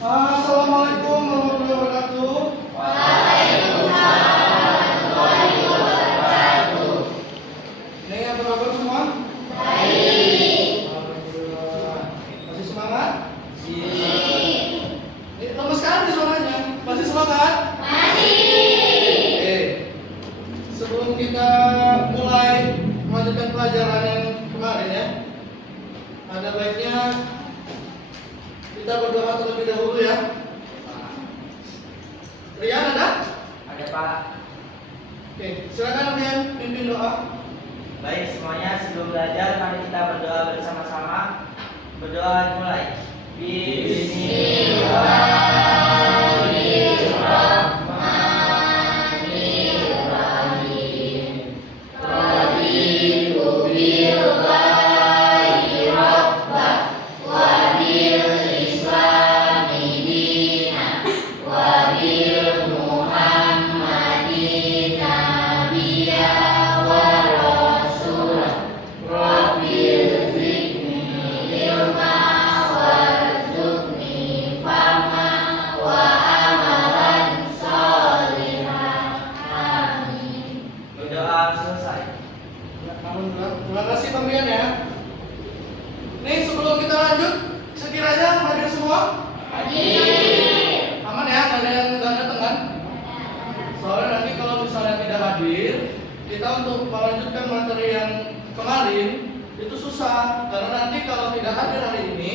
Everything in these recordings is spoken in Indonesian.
Assalamualaikum warahmatullahi wabarakatuh. Waalaikumsalam warahmatullahi wabarakatuh. Ini apa kabar semua? Baik. Alhamdulillah. Masih semangat? Masih. Lemes sekali suaranya. Masih semangat? Masih. Oke. Sebelum kita mulai melanjutkan pelajaran yang kemarin ya, ada baiknya kita berdoa terlebih dahulu ya. Rian ada? Ada Pak. Oke, silakan Rian pimpin doa. Baik semuanya, sebelum belajar mari kita berdoa bersama-sama. Berdoa dimulai. Bismillahirrahmanirrahim. Raditu billahi rabbah wa bil islami dinan wa bil muhammadin nabiyya wa rasulah. Rabbil zidni ilma warzuqni fahma wa amalan sholihan. Amin. Berdoa selesai. Terima kasih pemberian ya. Nih sebelum kita lanjut, sekiranya hadir semua? Hadir. Aman ya, nggak ada yang nggak datang kan? Soalnya nanti kalau misalnya tidak hadir, kita untuk melanjutkan materi yang kemarin itu susah karena nanti kalau tidak hadir hari ini,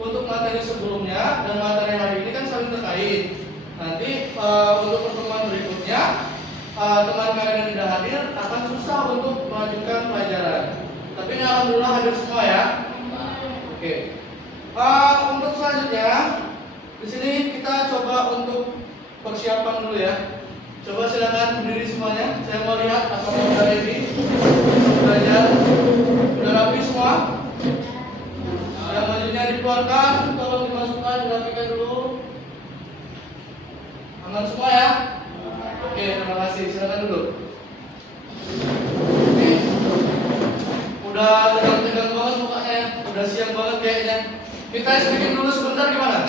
untuk materi sebelumnya dan materi hari ini kan saling terkait. Nanti untuk pertemuan berikutnya teman kalian yang tidak hadir akan susah untuk melanjutkan pelajaran. Tapi ini alhamdulillah hadir semua ya. Oke. Untuk selanjutnya di sini kita coba untuk persiapan dulu ya. Coba silakan berdiri semuanya. Saya mau lihat apakah sudah ready belajar. Sudah rapi semua? Yang bajunya dikeluarkan, tolong dimasukkan, dirapikan dulu. Aman semua ya? Oke, terima kasih. Silakan duduk. Oke. Udah tegang-tegang banget mukanya, udah siang banget kayaknya. Kita speaking dulu sebentar gimana?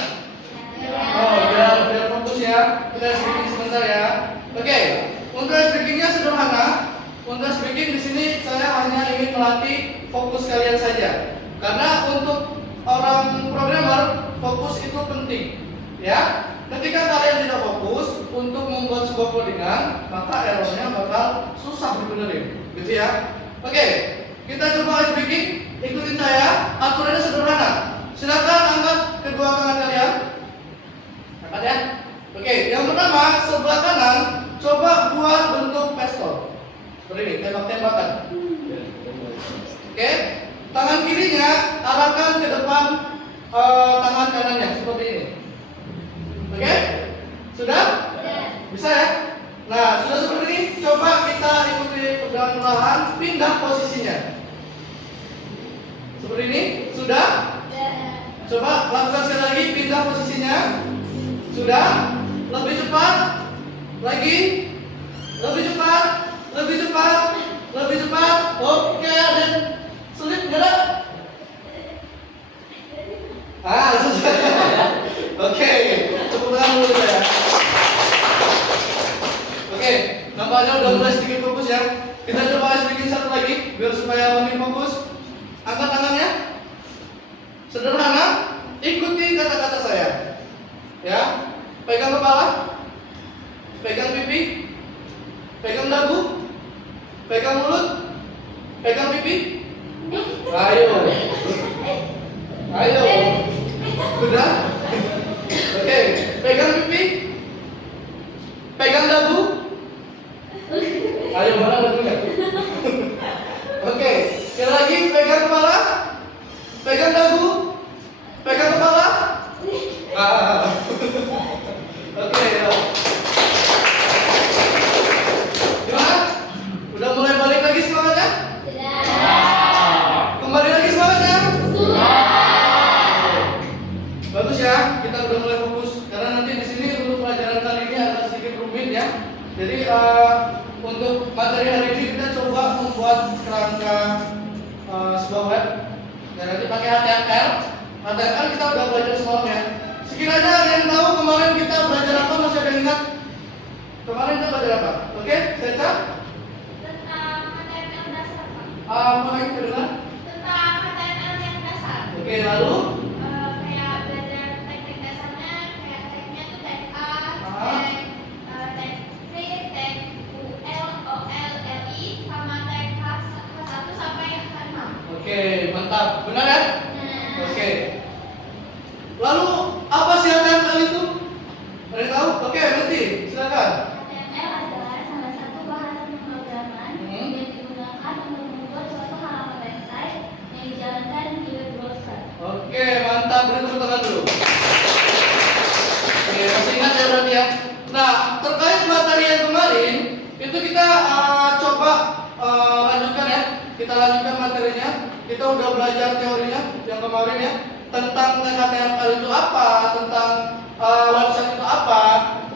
Oh, biar fokus ya. Kita speaking sebentar ya. Oke. Untuk speakingnya sederhana. Untuk speaking di sini saya hanya ingin melatih fokus kalian saja. Karena untuk orang programmer fokus itu penting, ya. Ketika kalian tidak fokus untuk membuat sebuah codingan, maka errornya bakal susah dibenerin, gitu ya. Oke, kita coba speaking. Ikutin saya. Aturannya sederhana. Silakan angkat kedua tangan kalian. Angkat ya. Oke, yang pertama sebelah kanan coba buat bentuk pistol. Seperti ini, tembak-tembakan. Oke, tangan kirinya arahkan ke depan tangan kanannya seperti ini. Oke? Sudah? Bisa ya? Nah, sudah seperti ini, coba kita ikuti perlahan-lahan pindah posisinya. Seperti ini, sudah? Coba lakukan sekali lagi, pindah posisinya. Sudah? Lebih cepat. Lagi. Lebih cepat. Lebih cepat. Lebih cepat. Oke, ada sulit enggak? Susah. Oke, tepuk tangan dulu saya. Oke, nampaknya udah mulai sedikit fokus ya. Kita coba sedikit satu lagi biar supaya makin fokus. Angkat tangannya. Sederhana, ikuti kata-kata saya. Ya, pegang kepala, pegang pipi, pegang dagu, pegang mulut, pegang pipi. Ayo. Ayo. Sudah? Oke, pegang pipi. Pegang dagu. Ayo, mana dagunya? Oke, sekali lagi pegang kepala. Pegang dagu. Pegang kepala. Oke, ya. Gimana? Udah mulai balik lagi semangatnya? Kembali lagi semangatnya? Bagus ya, kita udah mulai fokus karena nanti di sini untuk pelajaran kali ini agak sedikit rumit ya. Jadi untuk materi hari ini kita coba membuat kerangka sebuah web dan nanti pakai HTML. HTML kita udah belajar semalam ya. Sekiranya ada yang tahu kemarin kita belajar apa, masih ada yang ingat? Kemarin kita belajar apa? Oke, saya cek. Tentang HTML dasar, Pak. Apa yang kedengar? Tentang HTML yang dasar. Oke, lalu Kayak belajar teknik dasarnya, kayak tagnya tuh tag A, Ah. tag print, tag ULOLLI, sama tag H1 sampai H6. oke, mantap. Benar ya? Nah, Oke. Lalu apa sih HTML itu? Ada yang tahu? Oke, Mesti, silakan. HTML adalah salah satu bahasa pemrograman yang digunakan untuk membuat suatu halaman website yang dijalankan di web browser. Oke, mantap. Beri tepuk tangan dulu. Oke, masih ingat ya berarti ya? Nah, terkait materi yang kemarin, itu kita coba lanjutkan ya. Kita lanjutkan materinya. Kita udah belajar teorinya yang kemarin ya. Tentang HTML itu apa, tentang website itu apa.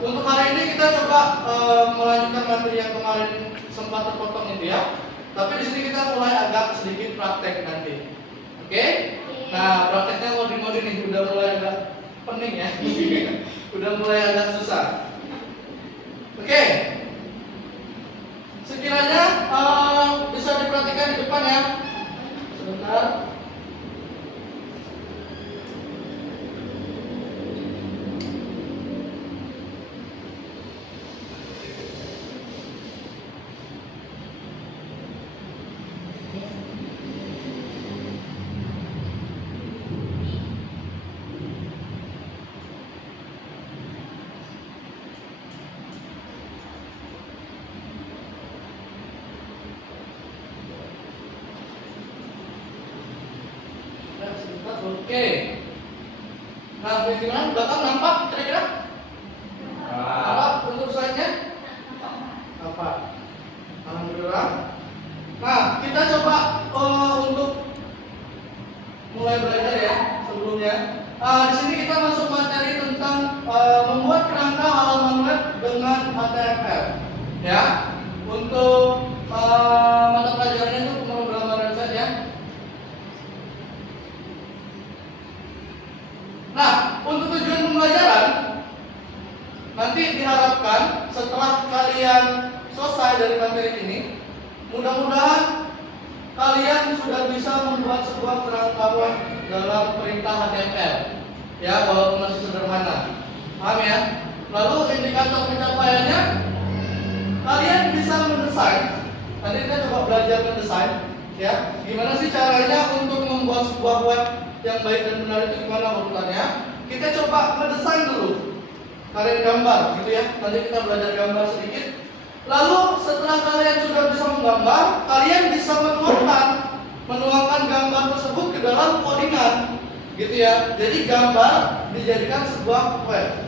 Untuk hari ini kita coba melanjutkan materi yang kemarin sempat terpotong itu ya. Tapi di sini kita mulai agak sedikit praktek nanti. Oke? Nah, prakteknya modi-modi nih udah mulai agak pening ya. Udah mulai agak susah. Oke. Sekiranya bisa diperhatikan di depan ya. Sebentar. Oke. Nah, bagaimana? Belakang nampak kira-kira? Nampak untuk slide-nya? Apa? Alhamdulillah. Nah, kita coba untuk mulai belajar ya sebelumnya. Di sini kita masuk materi tentang membuat kerangka halaman web dengan HTML. Ya, untuk mata pelajarannya itu pemrograman website ya. Nah, untuk tujuan pembelajaran nanti diharapkan setelah kalian selesai dari materi ini, mudah-mudahan kalian sudah bisa membuat sebuah kerangka web dalam perintah HTML. Ya, walaupun masih sederhana. Paham ya? Lalu indikator pencapaiannya, kalian bisa mendesain. Nanti kita coba belajar mendesain. Ya, gimana sih caranya untuk membuat sebuah web yang baik dan benar itu gimana urutannya? Kita coba mendesain dulu. Kalian gambar gitu ya. Nanti kita belajar gambar sedikit. Lalu setelah kalian sudah bisa menggambar, kalian bisa menuangkan gambar tersebut ke dalam codingan. Gitu ya. Jadi gambar dijadikan sebuah web.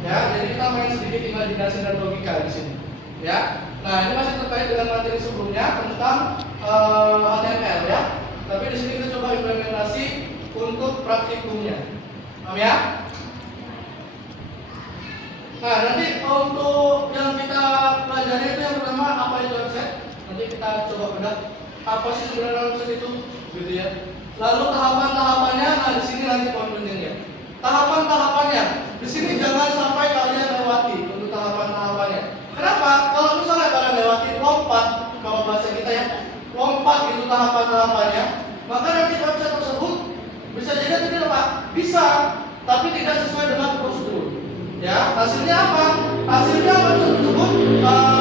Ya, jadi kita main sedikit imajinasi dan logika di sini. Ya. Nah, ini masih terkait dengan materi sebelumnya tentang HTML ya. Tapi di sini kita coba implementasi untuk praktikumnya. Paham ya? Nah, nanti untuk yang kita pelajari itu yang pertama apa itu website? Nanti kita coba bedah apa sih sebenarnya website itu, gitu ya. Lalu tahapan-tahapannya, nah di sini nanti poin pentingnya. Tahapan-tahapannya, di sini jangan sampai kalian lewati untuk tahapan-tahapannya. Kenapa? Kalau misalnya kalian lewati lompat, kalau bahasa kita ya, lompat itu tahapan-tahapannya, maka nanti website tersebut bisa jadi tidak Pak, bisa, tapi tidak sesuai dengan prosedur. Ya, hasilnya apa? Hasilnya website tersebut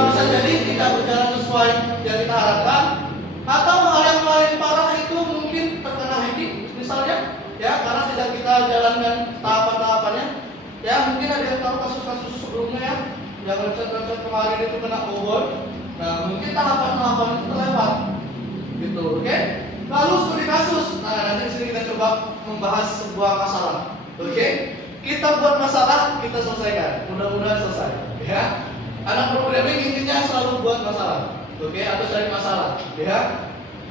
bisa jadi tidak berjalan sesuai yang kita harapkan, atau hal yang paling parah itu mungkin terkena hacking, misalnya, ya, karena tidak kita jalankan tahapan-tahapannya. Ya, mungkin ada yang tahu kasus-kasus sebelumnya ya, yang website-website kemarin itu kena kebobol. Nah, mungkin tahapan-tahapan itu terlewat, gitu, oke? Lalu studi kasus. Nah, nanti di sini kita coba membahas sebuah masalah, oke? Kita buat masalah, kita selesaikan. Mudah-mudahan selesai, ya. Anak programming intinya selalu buat masalah, oke? Atau cari masalah, ya.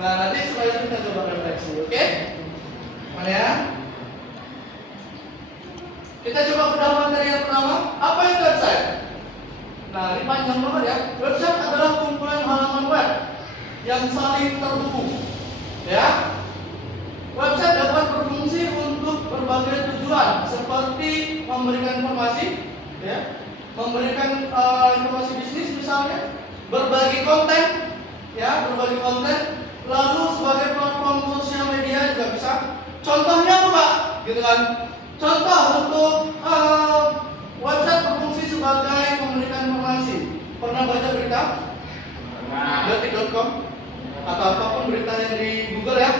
Nah, nanti setelah itu kita coba refleksi, oke? Mana ya? Kita coba bedah materi yang pertama. Apa itu website? Nah, ini panjang banget ya. Website adalah kumpulan halaman web yang saling terhubung, ya. Website dapat berfungsi untuk berbagai tujuan seperti misalnya, berbagi konten, ya, berbagi konten. Lalu sebagai platform sosial media juga bisa. Contohnya apa Pak? Gitu kan? Contoh untuk website berfungsi sebagai memberikan informasi. Pernah baca berita? Detik.com atau apapun berita yang di Google ya.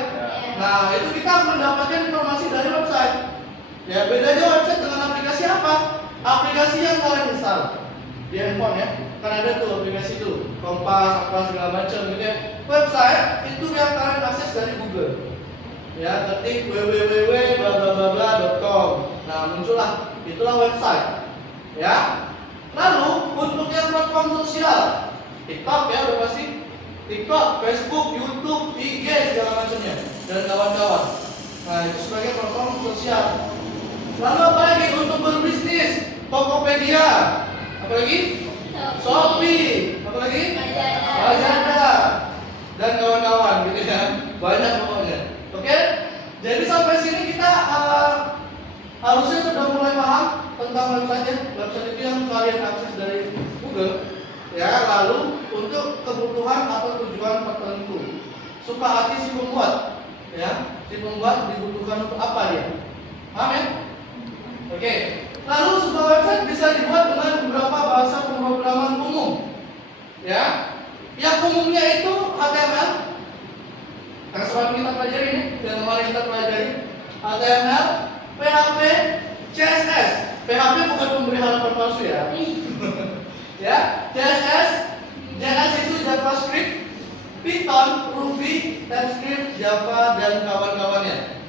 Nah, itu kita mendapatkan informasi dari website. Ya, bedanya website dengan aplikasi apa? Aplikasi yang kalian install di handphone ya. Kan ada tuh aplikasi itu, Kompas, apa segala macam gitu ya. Website itu yang kalian akses dari Google. Ya, ketik www.bla.com. Nah, muncullah, itulah website. Ya. Lalu untuk yang platform sosial, TikTok ya udah pasti, TikTok, Facebook, YouTube, IG segala macamnya dan kawan-kawan. Nah, itu sebagai platform sosial. Lalu apa lagi untuk berbisnis? Tokopedia, apa lagi? Shopee, apa lagi? Lazada dan kawan-kawan gitu ya. Banyak pokoknya. Oke? Jadi sampai sini kita harusnya sudah mulai paham tentang website. Website itu yang kalian akses dari Google. Ya, lalu untuk kebutuhan atau tujuan tertentu. Suka hati si pembuat, ya, si pembuat dibutuhkan untuk apa dia? Paham ya? Oke. Lalu sebuah website bisa dibuat dengan beberapa bahasa pemrograman umum, ya. Yang umumnya itu HTML. Yang selalu kita pelajari ini, yang kemarin kita pelajari HTML, PHP, CSS. PHP bukan pemberi halaman palsu ya. Ya, CSS, JS itu JavaScript, Python, Ruby, TypeScript, Java dan kawan-kawannya.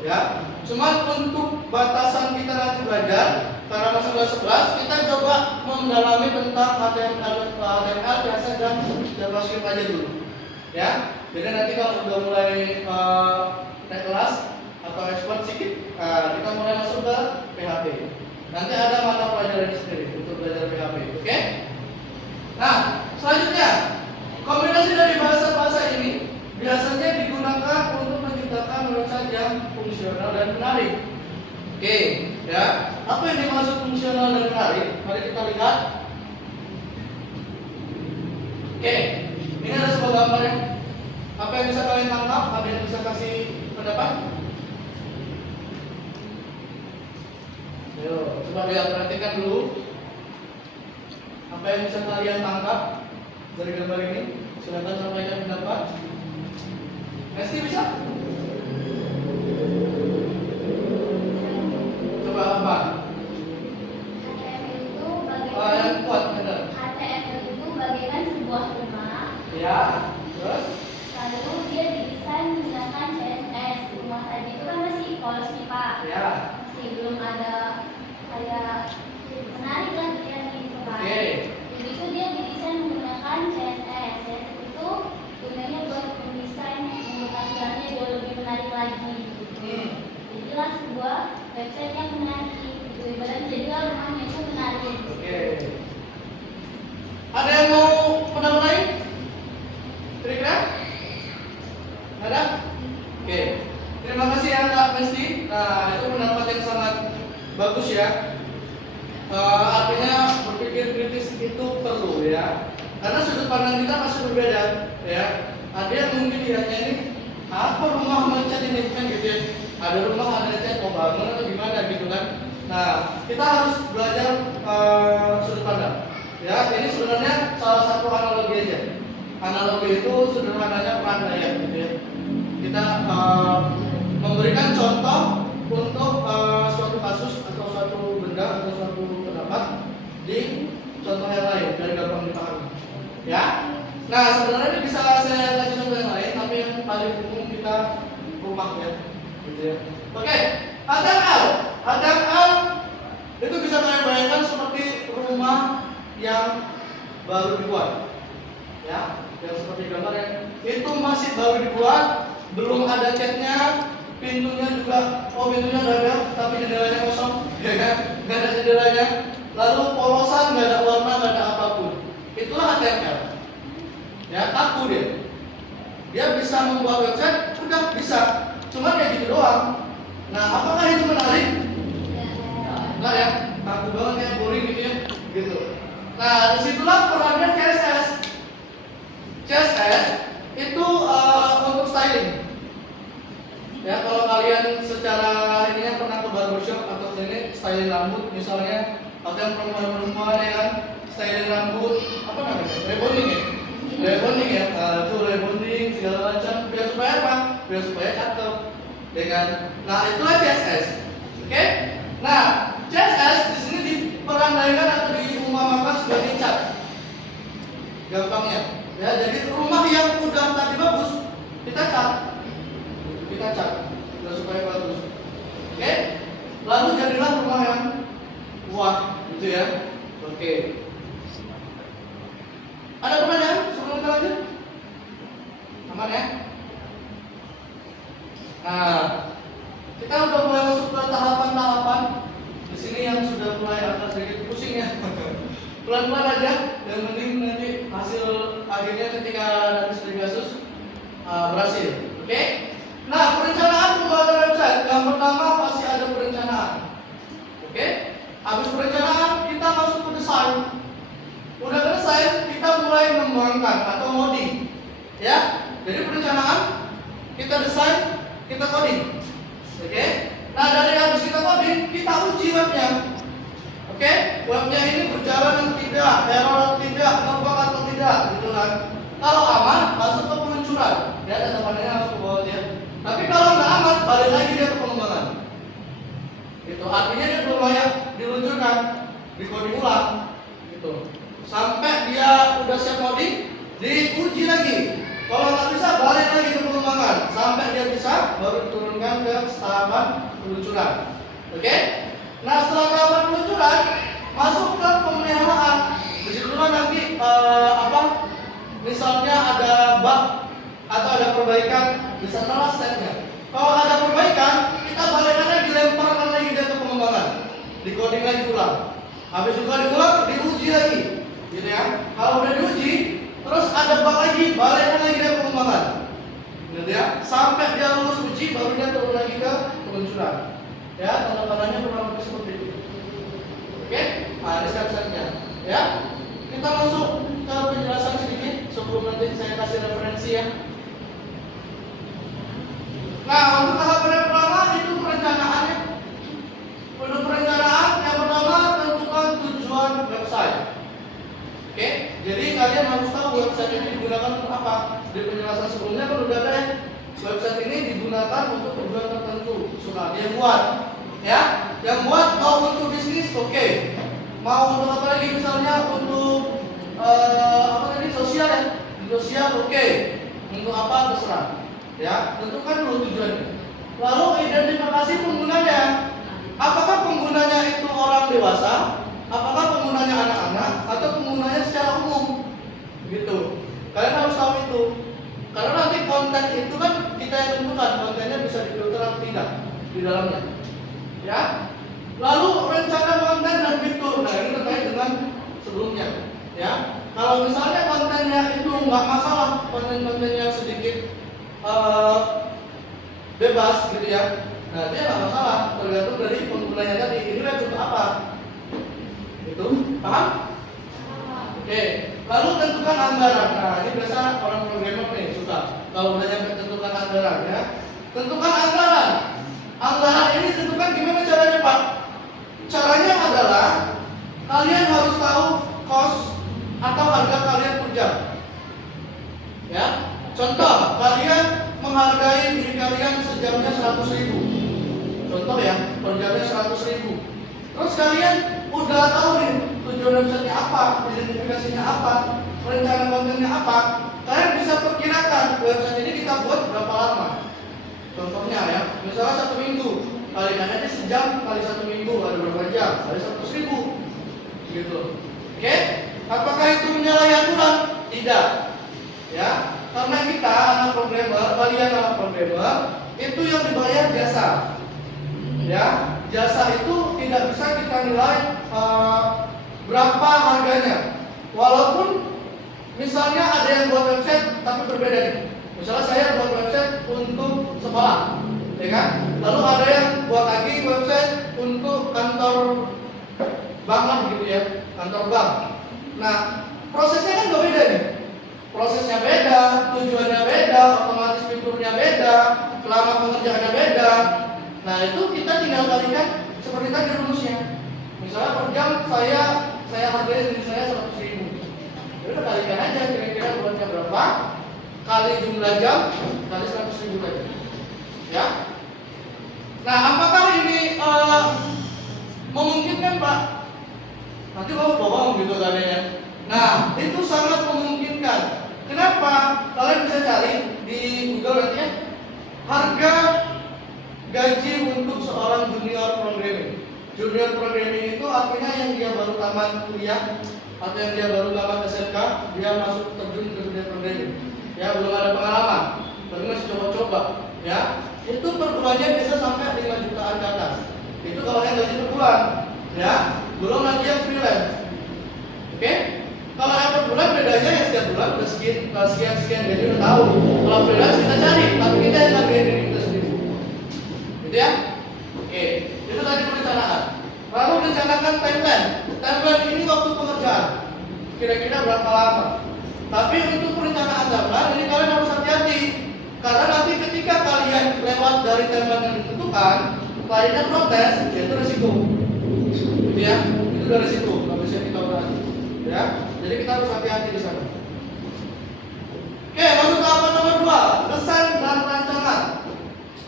Ya, cuma untuk batasan kita nanti belajar karena masih kelas 11, kita coba mendalami tentang HTML, CSS dan JavaScript aja dulu. Ya, jadi nanti kalau udah mulai naik kelas atau expert sedikit, kita mulai masuk ke PHP. Nanti ada mata pelajaran sendiri untuk belajar PHP, oke? Nah, selanjutnya kombinasi dari bahasa-bahasa ini biasanya digunakan untuk menciptakan website yang fungsional dan menarik. Oke, ya. Apa yang dimaksud fungsional dan menarik? Mari kita lihat. Oke, ini ada sebuah gambarnya. Apa yang bisa kalian tangkap? Ada yang bisa kasih pendapat? Ayo, coba lihat, perhatikan dulu. Apa yang bisa kalian tangkap dari gambar ini? Silakan sampaikan pendapat. Mesti bisa? Coba apa? HTML itu bagaikan Yang kuat, benar. HTML itu bagaikan sebuah rumah. Ya, terus? Lalu dia didesain menggunakan CSS. Rumah tadi itu kan masih polos nih Pak. Ya. Masih belum ada kayak menarik lah dia gitu kan. Oke. Jadi itu dia didesain menggunakan CSS. CSS itu gunanya buat mendesain, membuat tampilannya jauh lebih menarik lagi. Jadilah sebuah website yang menarik. Gitu. Ibaratnya jadilah rumahnya itu menarik. Oke. Ada yang mau pendapat lain? Kira-kira? Ada? Oke. Terima kasih ya Kak Mesti. Nah, itu pendapat yang sangat bagus ya. Artinya berpikir kritis itu perlu ya. Karena sudut pandang kita masih berbeda ya. Ada yang mungkin lihatnya ini apa rumah macet ini kan gitu ya. Ada rumah, ada cat, mau bangun atau gimana gitu kan. Nah, kita harus belajar sudut pandang. Ya, ini sebenarnya salah satu analogi aja. Analogi itu sederhananya peran daya gitu ya. Kita memberikan contoh untuk suatu kasus atau suatu benda atau suatu pendapat di contoh yang lain dari gampang dipahami. Ya. Nah, sebenarnya ini bisa saya kasih contoh yang lain, tapi yang paling umum kita rumah ya. Gitu ya. Oke, HTML itu bisa kalian bayangkan seperti rumah yang baru dibuat. Ya, yang seperti gambar yang itu masih baru dibuat, belum ada catnya, pintunya juga, pintunya udah ada, tapi jendelanya kosong, ya kan? Nggak ada jendelanya. Lalu polosan, nggak ada warna, nggak ada apapun. Itulah HTML. Ya, kaku dia. Dia bisa membuat website, udah bisa. Cuma kayak gitu doang. Nah, apakah itu menarik? Enggak ya, kaku banget kayak boring gitu ya, gitu. Nah, disitulah perannya CSS. CSS itu untuk styling. Ya, kalau kalian secara ininya pernah ke barbershop atau ini styling rambut misalnya, atau yang perempuan-perempuan ya kan, styling rambut apa namanya? Rebonding ya? Rebonding ya, itu rebonding segala macam. Biar supaya apa? Biar supaya cakep. Dengan, nah itulah CSS. Oke? Nah, CSS di sini diperandaikan atau diumpamakan sebagai cat. Gampangnya, ya jadi rumah yang udah tadi bagus kita cat. Biar supaya bagus. Oke? Lalu jadilah rumah yang wah, gitu ya. Oke. Ada pertanyaan sebelum kita lanjut? Aman ya? Nah, kita udah mulai masuk ke tahapan-tahapan. Di sini yang sudah mulai agak sedikit pusing ya. Pelan-pelan aja, dan penting nanti hasil akhirnya ketika dari studi kasus berhasil. Oke? Nah, perencanaan pembuatan website. Yang pertama pasti ada perencanaan. Oke? Habis perencanaan kita masuk ke desain. Udah ke desain, kita mulai mengembangkan atau modding. Ya? Jadi perencanaan, kita desain, kita coding. Oke? Nah, dari habis kita coding, kita uji webnya. Oke? Webnya ini berjalan atau tidak, error atau tidak, ngebug atau tidak, gitu kan. Kalau aman, masuk ke peluncuran. Ya, data panelnya langsung ke bawah ya. Tapi kalau nggak aman, balik lagi dia ke pengembangan. Itu artinya dia belum layak diluncurkan, di-coding ulang, gitu. Sampai dia udah siap coding, diuji lagi. Kalau nggak bisa, balik lagi ke pengembangan. Sampai dia bisa, baru diturunkan ke tahapan peluncuran. Oke? Nah, setelah tahapan peluncuran, masuk ke pemeliharaan. Disitulah nanti misalnya ada bug atau ada perbaikan, di sanalah stepnya. Kalau ada perbaikan, kita balik lagi, dilemparkan lagi dia ke pengembangan, di-coding lagi ulang. Habis juga diulang, diuji lagi, gitu ya. Kalau udah diuji, terus ada bug lagi, balik lagi dia ke pengembangan, gitu ya. Sampai dia lulus uji, baru dia turun lagi ke peluncuran. Ya, tanda-tandanya kurang lebih seperti itu. Oke, nah ini step-stepnya. Ya, kita masuk ke penjelasan sedikit sebelum nanti saya kasih referensi ya. Nah, untuk tahap yang pertama itu perencanaannya. Untuk perencanaan yang pertama tentukan tujuan website. Oke, jadi kalian harus tahu website ini digunakan untuk apa. Di penjelasan sebelumnya kan udah ada ya. Website ini digunakan untuk tujuan tertentu. Sudah dia buat, ya. Yang buat mau untuk bisnis, oke. Mau untuk apa lagi? Misalnya untuk sosial ya. Sosial, oke. Untuk apa terserah. Ya, tentukan dulu tujuannya. Lalu identifikasi penggunanya. Apakah penggunanya itu orang dewasa? Apakah penggunanya anak-anak? Atau penggunanya secara umum? Gitu. Kalian harus tahu itu. Karena nanti konten itu kan kita yang tentukan, kontennya bisa difilter atau tidak di dalamnya. Ya. Lalu rencana konten dan fitur. Nah, ini terkait dengan sebelumnya. Ya. Kalau misalnya kontennya itu nggak masalah, konten-kontennya sedikit bebas gitu ya. Nah, dia nggak masalah, tergantung dari penggunanya tadi. Ini web untuk apa? Itu, paham? Oke. Lalu tentukan anggaran. Nah, ini biasa orang programmer nih suka. Kalau udah nyampe tentukan anggaran ya. Tentukan anggaran. Anggaran ini tentukan gimana caranya, Pak? Caranya adalah kalian harus tahu cost atau harga kalian per jam. Ya. Contoh, kalian menghargai diri kalian sejamnya 100.000. Contoh ya, per jamnya 100.000. Terus kalian udah tahu nih tujuan websitenya apa, identifikasinya apa, rencana kontennya apa. Kalian bisa perkirakan website ini kita buat berapa lama. Contohnya ya, misalnya 1 minggu, kalian aja sejam kali 1 minggu, ada berapa jam? Ada 100.000. Gitu. Oke? Apakah itu menyalahi aturan? Tidak. Ya. Karena kita anak programmer, kalian anak programmer, itu yang dibayar jasa. Ya, jasa itu tidak bisa kita nilai berapa harganya. Walaupun misalnya ada yang buat website tapi berbeda nih. Misalnya saya buat website untuk sekolah, ya kan? Lalu ada yang buat lagi website untuk kantor bank lah gitu ya, kantor bank. Nah, prosesnya kan gak beda nih. Prosesnya beda, tujuannya beda, otomatis fiturnya beda, lama pengerjaannya beda. Nah, itu kita tinggal kalikan seperti tadi rumusnya. Misalnya per jam saya hargai diri saya 100.000. Ya udah kalikan aja kira-kira buatnya berapa, kali jumlah jam, kali 100.000 tadi. Ya. Nah, apakah ini memungkinkan, Pak? Nanti Bapak bohong gitu kan ya. Nah, itu sangat memungkinkan. Kenapa? Kalian bisa cari di Google nanti ya. Harga gaji untuk seorang junior programming. Junior programming itu artinya yang dia baru tamat kuliah atau yang dia baru tamat SMK, dia masuk terjun ke dunia programming. Ya, belum ada pengalaman, baru masih coba-coba. Ya, itu per bulannya bisa sampai 5 jutaan ke atas. Itu kalau yang gaji per bulan. Ya, belum lagi yang freelance. Oke? Kalau yang per bulan bedanya ya setiap bulan udah sekian jadi udah tahu. Kalau freelance kita cari, tapi kita yang hargai diri kita sendiri. Gitu ya? Oke, itu tadi perencanaan. Lalu rencanakan timeline. Timeline ini waktu pengerjaan. Kira-kira berapa lama? Tapi untuk perencanaan timeline ini kalian harus hati-hati. Karena nanti ketika kalian lewat dari timeline yang ditentukan, kliennya protes, itu resiko. Gitu ya? Itu udah resiko, nggak bisa kita berani. Ya, jadi kita harus hati-hati di sana. Oke, masuk ke apa nomor 2, desain dan rancangan.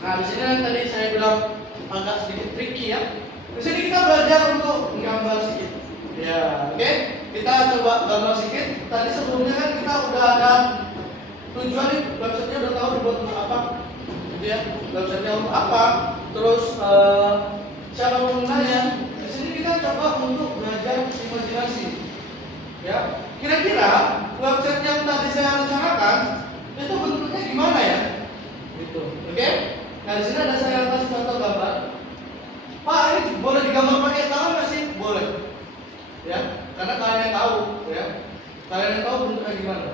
Nah, di sini yang tadi saya bilang agak sedikit tricky ya. Di sini kita belajar untuk menggambar sedikit. Ya, oke. Kita coba gambar sedikit. Tadi sebelumnya kan kita udah ada tujuan nih, websitenya udah tahu dibuat untuk apa, gitu ya. Websitenya untuk apa, terus siapa penggunanya. Di sini kita coba untuk belajar imajinasi. Ya, kira-kira website yang tadi saya rencanakan itu bentuknya gimana ya? Gitu, oke? Nah, di sini ada saya kasih contoh gambar. Pak, ini boleh digambar pakai tangan nggak sih? Boleh. Ya, karena kalian yang tahu, ya. Kalian yang tahu bentuknya gimana.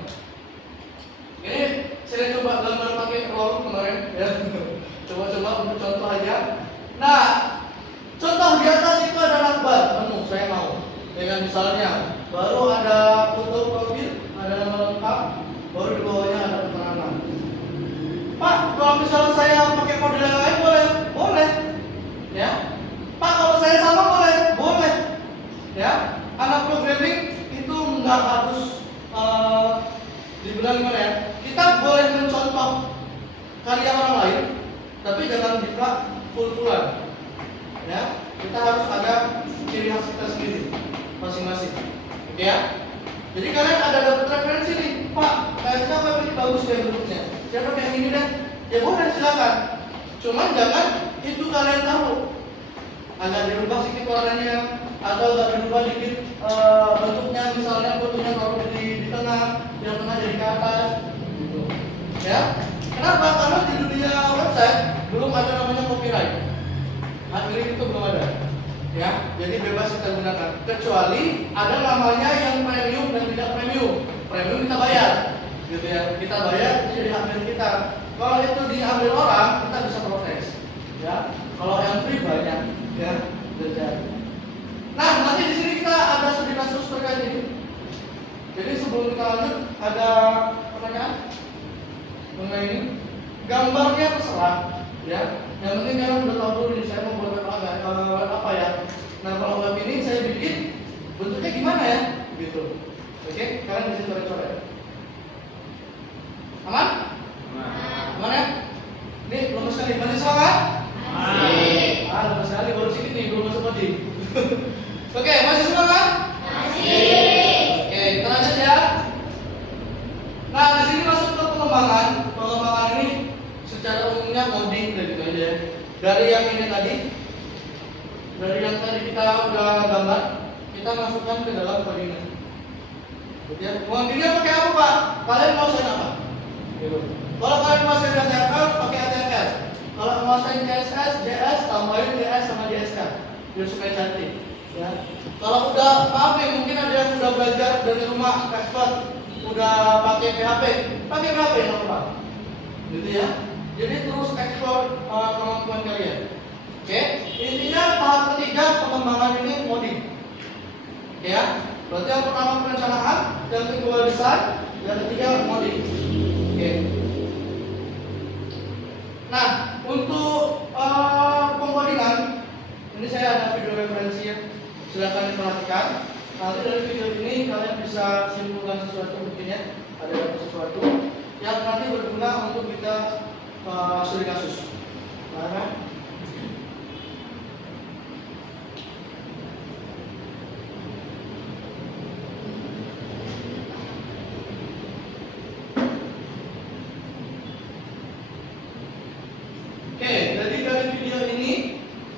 Ini saya coba gambar pakai roll kemarin, ya. Coba-coba untuk contoh aja. Nah, contoh di atas itu adalah bar menu, saya mau. Dengan misalnya baru ada foto profil, ada nama lengkap, baru di bawahnya ada keterangan. Pak, kalau misalnya saya pakai model yang lain boleh? Boleh. Ya. Pak, kalau saya sama boleh? Boleh. Ya. Anak programming itu nggak harus dibilang gimana ya? Kita boleh mencontoh karya orang lain, tapi jangan buka full-fullan. Ya. Kita harus ada ciri khas kita sendiri masing-masing. Oke ya? Jadi kalian ada dapat referensi nih, Pak, kayaknya web ini bagus ya bentuknya. Saya pakai yang ini deh. Ya boleh, silakan. Cuman jangan itu kalian tahu. Agak dirubah sedikit warnanya atau agak dirubah dikit bentuknya, misalnya fotonya taruh di tengah, yang tengah jadi ke atas. Gitu. Ya? Kenapa? Karena di dunia website belum ada namanya copyright. Akhirnya itu belum ada. Ya, jadi bebas kita gunakan. Kecuali ada namanya yang premium dan tidak premium. Premium kita bayar, gitu ya. Kita bayar itu jadi hak milik kita. Kalau itu diambil orang, kita bisa protes. Ya, kalau yang free banyak, ya terjadi. Nah, nanti di sini kita ada studi kasus terkait ini. Jadi sebelum kita lanjut, ada pertanyaan mengenai ini. Gambarnya terserah, ya. Yang penting kalian udah tahu dulu nih, saya mau buat web apa ya. Nah, kalau web ini saya bikin bentuknya gimana ya, gitu. Oke, kalian bisa coret-coret. Aman? Aman ya? Nih, lemes sekali. Masih semangat? Masih. Lemes sekali, baru sedikit nih, belum masuk body. Oke, masih semangat? Masih. Oke, kita lanjut ya. Nah, di sini masuk ke pengembangan. Pengembangan ini secara umumnya modding gitu aja. Dari yang ini tadi, dari yang tadi kita udah gambar, kita masukkan ke dalam codingan. Ya, moddingnya pakai apa, Pak? Kalian mau saya apa? Gitu. Kalau kalian mau saya HTML, pakai HTML. Kalau mau saya CSS, JS, tambahin JS sama JSK, biar supaya cantik. Ya. Kalau udah maaf nih, mungkin ada yang udah belajar dari rumah expert, udah pakai PHP nggak apa-apa. Gitu ya. Jadi terus explore kemampuan kalian. Oke, intinya tahap ketiga pengembangan ini modding. Ya. Berarti yang pertama perencanaan, yang kedua desain, yang ketiga modding. Oke. Nah, untuk pemodingan ini saya ada video referensi ya. Silakan diperhatikan. Nanti dari video ini kalian bisa simpulkan sesuatu mungkin ya. Ada sesuatu yang nanti berguna untuk kita studi kasus. Nah, oke, jadi dari video ini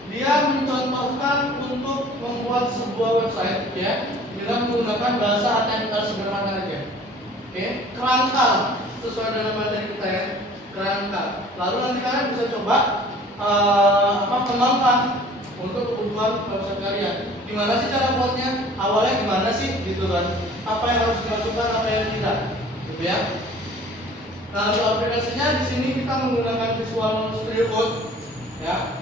dia mencontohkan untuk membuat sebuah website ya dengan menggunakan bahasa HTML sederhana aja. Oke, kerangka sesuai dengan materi kita ya, kerangka. Lalu nanti kalian bisa coba kembangkan untuk kebutuhan website kalian. Gimana sih cara buatnya? Awalnya gimana sih gitu kan? Apa yang harus dimasukkan, apa yang tidak, gitu ya. Nah, untuk aplikasinya di sini kita menggunakan Visual Studio Code ya.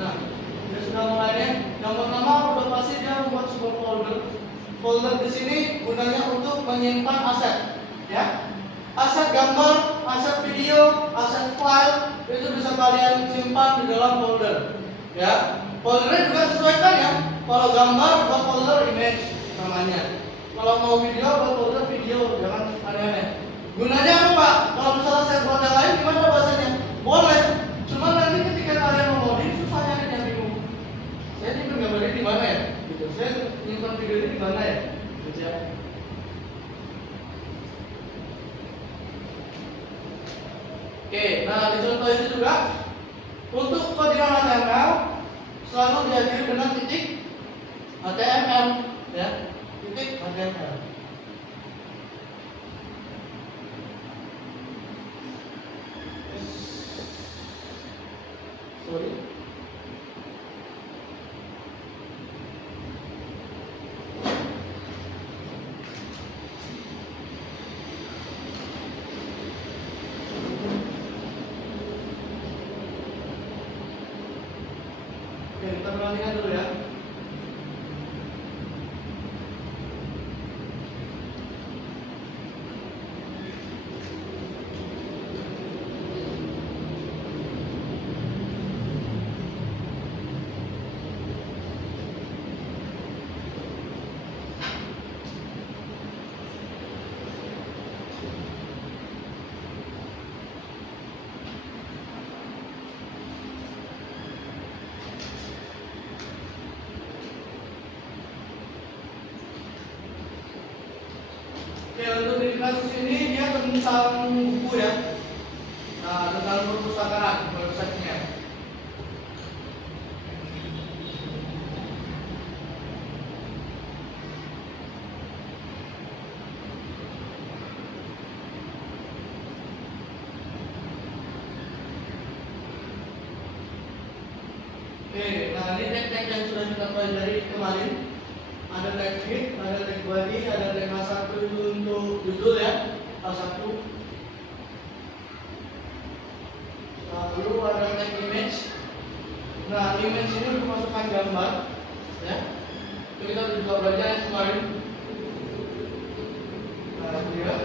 Nah, dia sudah mulainya. Yang pertama udah pasti dia membuat sebuah folder. Folder di sini gunanya untuk menyimpan aset, ya. Aset gambar, aset video, aset file itu bisa kalian simpan di dalam folder, ya. Foldernya juga sesuaikan ya. Kalau gambar buat folder image namanya. Kalau mau video buat folder video, jangan aneh-aneh. Gunanya apa Pak? Kalau misalnya saya buat yang lain gimana bahasanya? Boleh. Cuma nanti ketika kalian mau loading susah nyari yang bingung. Saya nyimpen gambar ini di mana ya? Gitu. Saya nyimpen video ini di mana ya? Gitu ya. Oke, nah di contoh ini juga untuk kodiran HTML selalu diakhiri dengan titik HTML ya. Titik HTML. Sorry. Oke, kita perhatikan dulu ya. Oke, untuk di kasus ini dia tentang buku ya. Nah, tentang perpustakaan websitenya. Oke, nah ini tag-tag yang sudah kita pelajari kemarin. Ada tag head, ada tag body, ada tag H1 itu untuk judul ya, H1. Lalu ada tag image. Nah, image ini untuk masukkan gambar ya. Itu kita juga belajar yang kemarin. Nah, itu ya.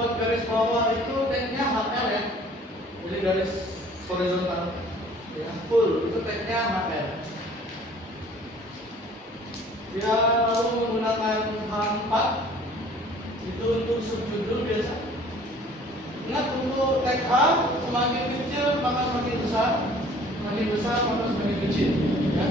buat garis bawah itu tagnya HL ya. Jadi garis horizontal. Ya, full itu tagnya HL. Dia lalu menggunakan H4 itu untuk subjudul biasa. Ingat untuk tag H semakin kecil maka semakin besar, semakin besar maka semakin kecil. Ya.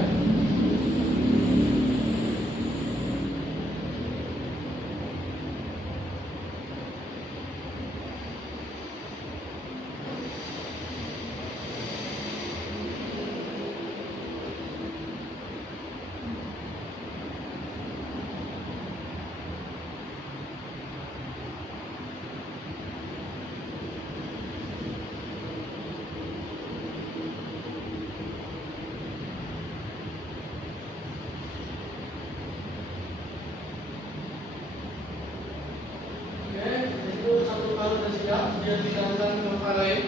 Dia tinggalkan ke file lain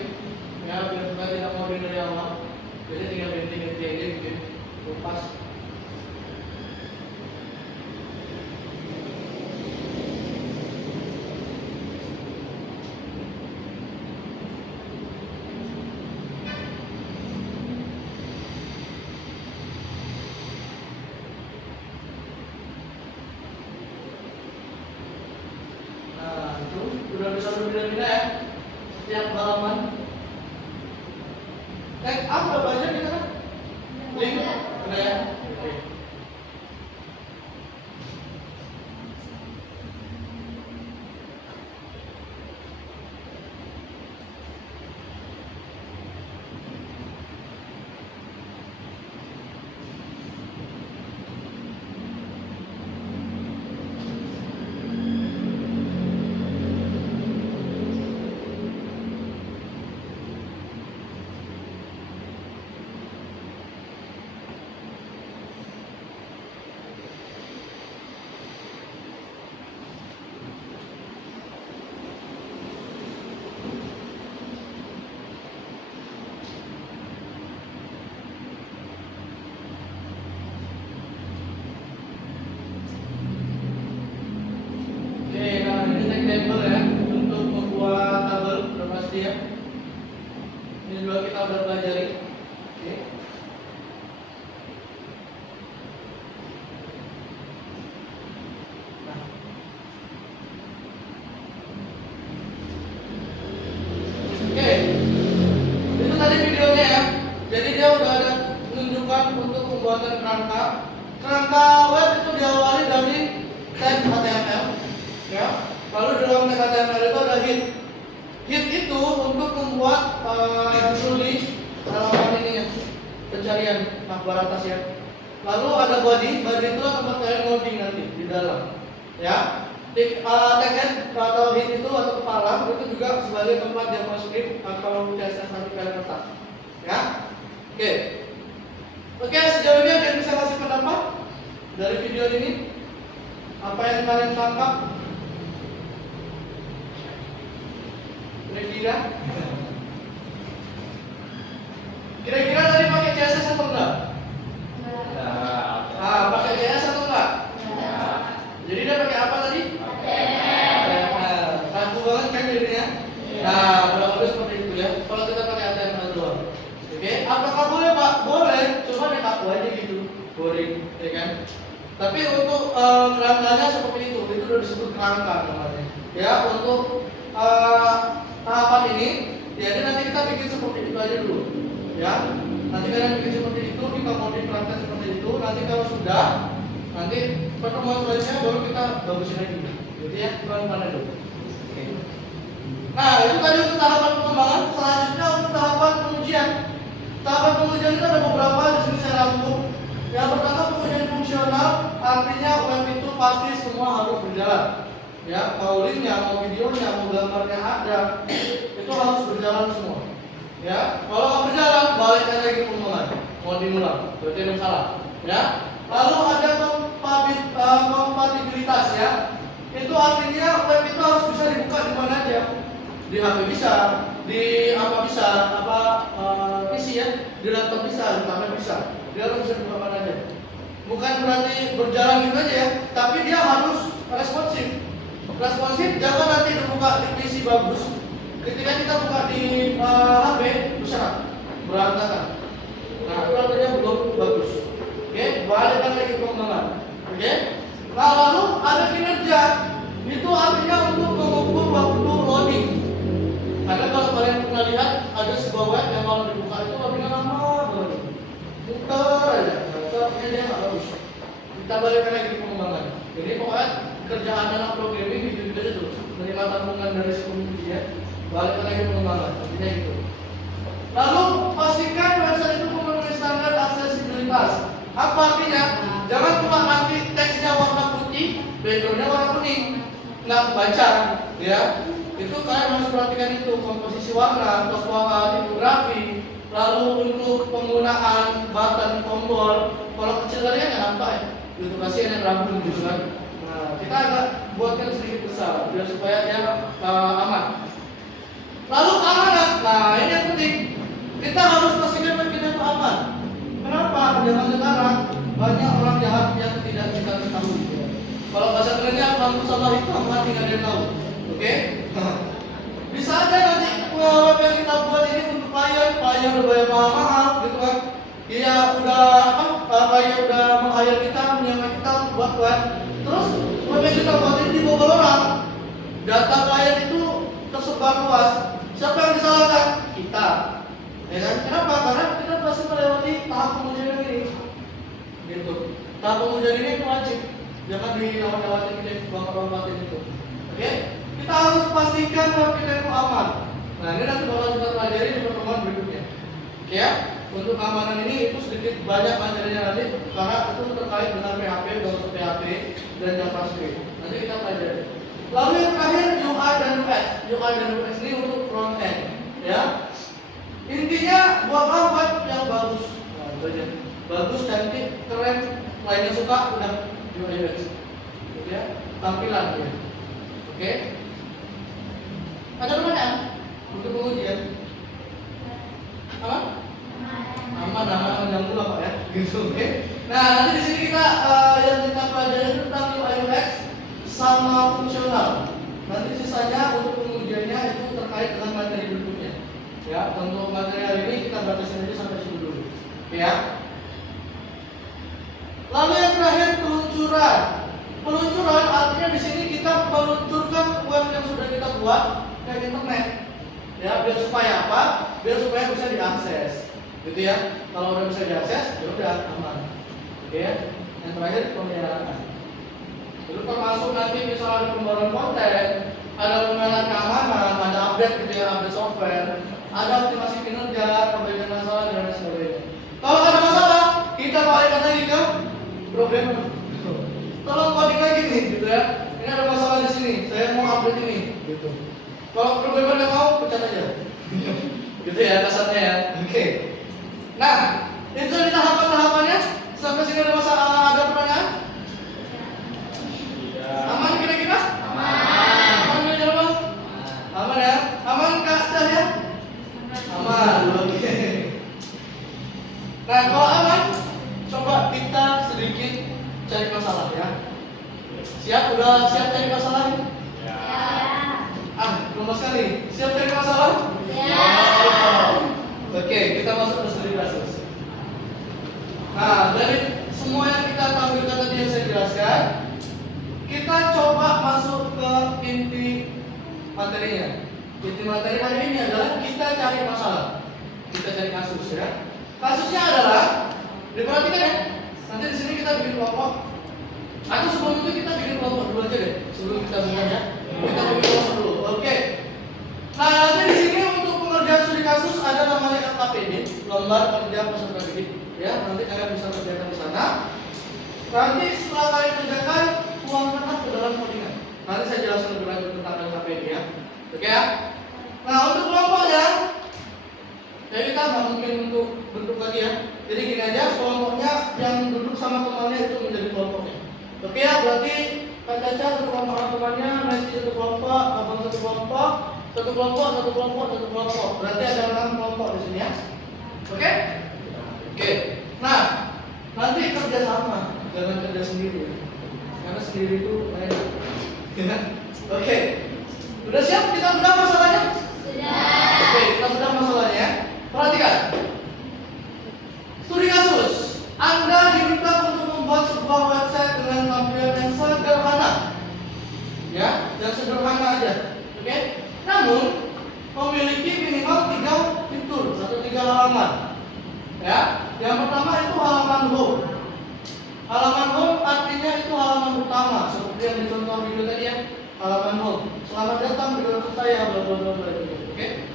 ya, biar kita tidak mau dari awal, jadi tinggal ganti-ganti aja gitu, lepas. Nah itu udah bisa berbeda-beda ya setiap halaman. Tag A udah belajar kita kan? Link udah ya? Oke. Table ya, untuk membuat tabel udah pasti ya. Ini juga kita udah pelajari. Oke. Nah. Oke. Itu tadi videonya ya. Jadi dia udah ada menunjukkan untuk pembuatan kerangka. Kerangka web itu diawali dari tag HTML ya. Lalu dalam tag HTML itu ada hit. Hit itu untuk membuat tulis halaman ini ya, pencarian akbar atas ya. Lalu ada body itu tempat kalian loading nanti di dalam. Ya. Tag head atau hit itu atau kepala itu juga sebagai tempat JavaScript atau CSS nanti kalian letak. Ya. Oke. Oke, sejauh ini kalian bisa kasih pendapat dari video ini. Apa yang kalian tangkap? Kira-kira tadi pakai CSS atau enggak? Pakai CSS atau enggak? Jadi dia pakai apa tadi? HTML. Ragu banget kan jadinya? Nah, udah seperti itu ya. Kalau kita pakai HTML doang. Oke, apakah boleh Pak? Boleh. Cuma dia kaku aja gitu, boring, ya kan? Tapi untuk kerangkanya seperti itu udah disebut kerangka namanya. Ya, untuk tahapan ini, jadi nanti kita bikin seperti itu aja dulu, ya. Nanti kalian bikin seperti itu, kita modif kerangka seperti itu. Nanti kalau sudah, nanti pertemuan selanjutnya baru kita bagusin lagi, gitu ya. Pelan-pelan dulu. Oke. Nah, itu tadi untuk tahapan pengembangan. Selanjutnya untuk tahapan pengujian. Tahapan pengujian itu ada beberapa, di sini saya rangkum. Yang pertama pengujian fungsional, artinya web itu pasti semua harus berjalan. Ya, mau linknya, mau videonya, mau gambarnya ada, itu harus berjalan semua. Ya, kalau nggak berjalan, balik lagi ke pengulangan, mau diulang, berarti ada salah. Ya, lalu ada kompatibilitas ya, itu artinya web itu harus bisa dibuka di mana aja, di HP bisa, di apa bisa, PC ya, di laptop bisa, di tablet bisa, dia harus bisa dibuka mana aja. Bukan berarti berjalan gitu aja ya, tapi dia harus responsif. Responsif, jangan nanti dibuka di PC bagus. Ketika kita buka di HP, rusak, berantakan. Nah, itu artinya belum bagus. Oke, balikkan lagi pengembangan. Oke. Nah, lalu ada kinerja. Itu artinya untuk mengukur waktu loading. Karena kalau kalian pernah lihat ada sebuah web yang kalau dibuka itu loadingnya lama banget. Muter aja, muternya dia nggak bagus. Kita balikkan lagi pengembangan. Jadi pokoknya kerjaan dalam programming gitu aja tuh. Menerima tabungan dari si pengemudi ya. Balikkan lagi pengembangan. Intinya gitu. Lalu pastikan website itu memenuhi standar aksesibilitas. Apa artinya? Jangan cuma nanti teksnya warna putih, backgroundnya warna kuning, nggak baca, ya. Itu kalian harus perhatikan itu komposisi warna, tipografi, lalu untuk penggunaan button, tombol. Kalau kecil tadi kan nggak nampak ya. Itu kasih yang rambut gitu kan. Nah, kita agak buatkan sedikit besar biar supaya dia aman. Lalu keamanan. Nah, ini yang penting. Kita harus pastikan web kita itu aman. Kenapa? Zaman sekarang banyak orang jahat yang tidak kita ketahui. Kalau bahasa kerennya lampu sama hitam kan tidak ada yang tahu. Oke? Bisa aja nanti web yang kita buat ini untuk klien udah bayar mahal-mahal gitu kan. Dia udah klien udah meng-hire kita, menyamai kita buat web. Terus web yang kita buat ini dibobol orang. Data klien itu tersebar luas. Siapa yang disalahkan? Kita. Ya kan? Kenapa? Karena kita pasti melewati tahap pengujian ini. Gitu. Tahap pengujian ini itu wajib. Jangan dilewat-lewatin kita bangka-bangkatin itu. Oke? Kita harus pastikan bahwa kita itu aman. Nah, ini nanti bakal kita pelajari di pertemuan berikutnya. Oke ya? Untuk keamanan ini itu sedikit banyak materinya nanti karena itu terkait dengan PHP, bentuk PHP dan JavaScript. Nanti kita pelajari. Lalu yang terakhir UI dan UX. UI dan UX ini untuk front end, ya. Intinya buatlah web yang bagus. Nah, itu aja. Bagus, cantik, keren, lainnya suka, udah UI UX. Gitu ya. Tampilan ya. Oke. Ada pertanyaan untuk pengujian? Aman? Aman menyambung apa ya? Gitu, oke. Nah, nanti di sini kita yang kita pelajari tentang UI UX sama fungsional. Nanti sisanya untuk pengujiannya itu terkait dengan materi berikutnya. Ya, untuk materi hari ini kita batasin aja sampai sini dulu. Oke ya. Lalu yang terakhir peluncuran. Peluncuran artinya di sini kita meluncurkan web yang sudah kita buat ke internet. Ya, biar supaya apa? Biar supaya bisa diakses. Gitu ya. Kalau udah bisa diakses, ya udah aman. Oke ya. Yang terakhir pemeliharaan. Itu termasuk nanti misalnya ada pembaruan konten, ada pemeliharaan keamanan, ada update gitu ya, update software, ada optimasi kinerja, perbaikan masalah dan lain sebagainya. Kalau ada masalah, kita balikkan lagi ke programmer. Tolong coding lagi nih, gitu ya. Ini ada masalah di sini, saya mau update ini, gitu. Kalau programmer nggak mau, pecat aja. Gitu ya kasarnya ya. Oke. Nah, itu dari tahapan-tahapannya. Sampai sini ada masalah, ada pertanyaan? Aman kira-kira? Aman ya Mas? Aman ya? Aman Kak Cahya? Aman, oke. Nah kalau aman, coba kita sedikit cari masalah ya. Siap? Udah siap cari masalah? Ya. Nomor sekali. Siap cari masalah? Ya. Oke, kita masuk ke studi kasus. Nah, dari semua yang kita tampilkan tadi yang saya jelaskan, kita coba masuk ke inti materinya. Inti materi hari ini adalah kita cari masalah. Kita cari kasus ya. Kasusnya adalah, diperhatikan ya. Nanti di sini kita bikin kelompok. Atau sebelum itu kita bikin kelompok dulu aja deh. Sebelum kita buka ya. Kita bikin kelompok dulu. Oke. Nah, nanti di sini untuk pengerjaan studi kasus ada namanya LKPD, lembar kerja peserta didik. Ya, nanti kalian bisa kerjakan di sana. Nanti setelah kalian kerjakan, tuangkan ke dalam codingan. Nanti saya jelaskan lebih lanjut tentang LKPD ya. Oke ya. Nah, untuk kelompoknya, ya kita nggak mungkin untuk bentuk lagi ya. Jadi gini aja, kelompoknya yang duduk sama temannya itu menjadi kelompoknya. Oke ya, berarti Kak Caca satu kelompok sama temannya, Messi satu kelompok, Abang satu kelompok, satu kelompok, satu kelompok, satu kelompok. Berarti ada 6 kelompok di sini ya. Oke? Oke. Nah, nanti kerja sama, jangan kerja sendiri. Karena sendiri itu enak. Ya kan? Oke. Udah siap? Kita bedah masalahnya? Oke, kita bedah masalahnya. Perhatikan. Studi kasus. Anda diminta untuk membuat sebuah website dengan tampilan yang sederhana. Ya, yang sederhana aja. Oke? Namun memiliki minimal 3 fitur atau 3 halaman. Ya, yang pertama itu halaman home. Halaman home artinya itu halaman utama, seperti yang dicontoh video tadi ya. Halaman home. Selamat datang di website saya, bla bla bla bla. Oke?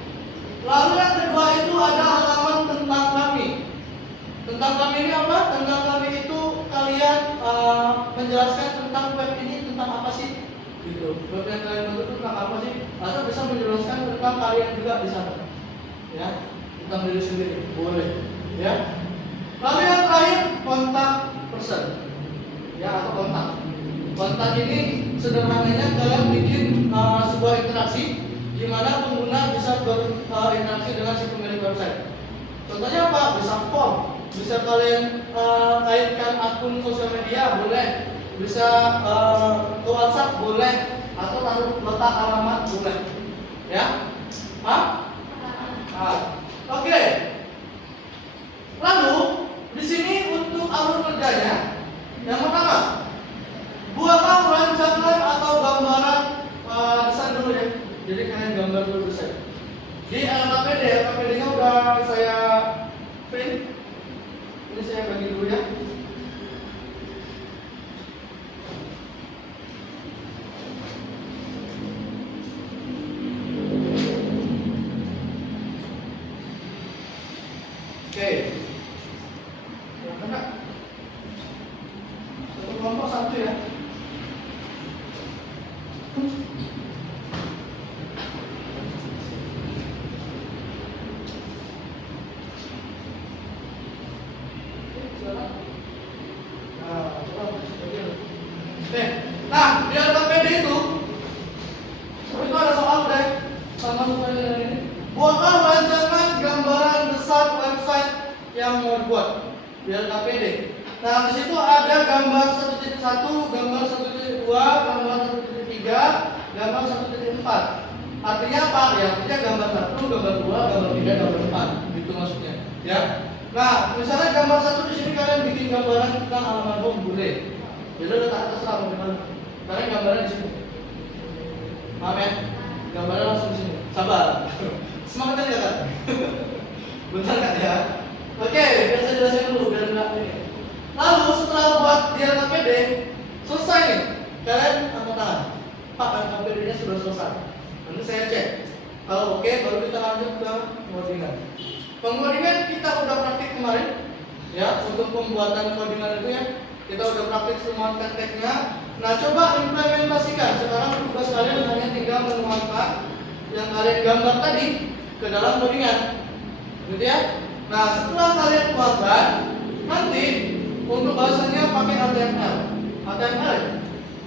Lalu yang kedua itu ada halaman tentang kami. Tentang kami ini apa? Tentang kami itu kalian menjelaskan tentang web ini tentang apa sih? Gitu. Web yang kalian bentuk itu tentang apa sih? Atau bisa menjelaskan tentang kalian juga di sana. Ya, tentang diri sendiri. Boleh. Ya. Lalu yang terakhir kontak person. Ya, atau kontak. Kontak ini sederhananya kalian bikin sebuah interaksi di mana pengguna bisa berinteraksi dengan si pemilik website. Contohnya apa? Bisa form, bisa kalian kaitkan akun sosial media, boleh. Bisa ke WhatsApp, boleh. Atau taruh letak alamat, boleh. Ya? Oke. Lalu di sini untuk alur kerjanya, yang pertama, buatlah rancangan atau gambaran desain dulu ya. Jadi kalian gambar dulu desain. Di LKPD-nya udah saya print. Ini saya bagi dulu ya. Oke. Enggak. Satu kelompok satu ya. Nah, di LKPD itu ada soal deh sama soal ini. Buatlah rancangan gambaran besar website yang mau dibuat di LKPD. Nah, di situ ada gambar 1.1, gambar 1.2, gambar 1.3, gambar 1.4. Artinya apa? Ya, artinya gambar 1, gambar 2, gambar 3, gambar 4. Gitu maksudnya. Ya. Nah, misalnya gambar 1 di sini kalian bikin gambaran tentang halaman home boleh. Jadi letak terserah mau di mana. Kalian gambarnya di sini. Paham ya? Gambarnya langsung di sini. Sabar. Semangat aja kan? Bentar kan ya? Oke, biar saya jelasin dulu biar enggak ini. Lalu setelah buat di LKPD selesai nih, kalian angkat tangan. Pak, LKPD-nya sudah selesai. Nanti saya cek. Kalau oke, baru kita lanjut ke codingan. Pengodingan kita udah praktik kemarin, ya untuk pembuatan codingan itu ya. Kita udah praktik semua tekniknya. Nah, coba implementasikan. Sekarang tugas kalian hanya tinggal menuangkan yang kalian gambar tadi ke dalam codingan, gitu ya. Nah, setelah kalian tuangkan, nanti untuk bahasanya pakai HTML,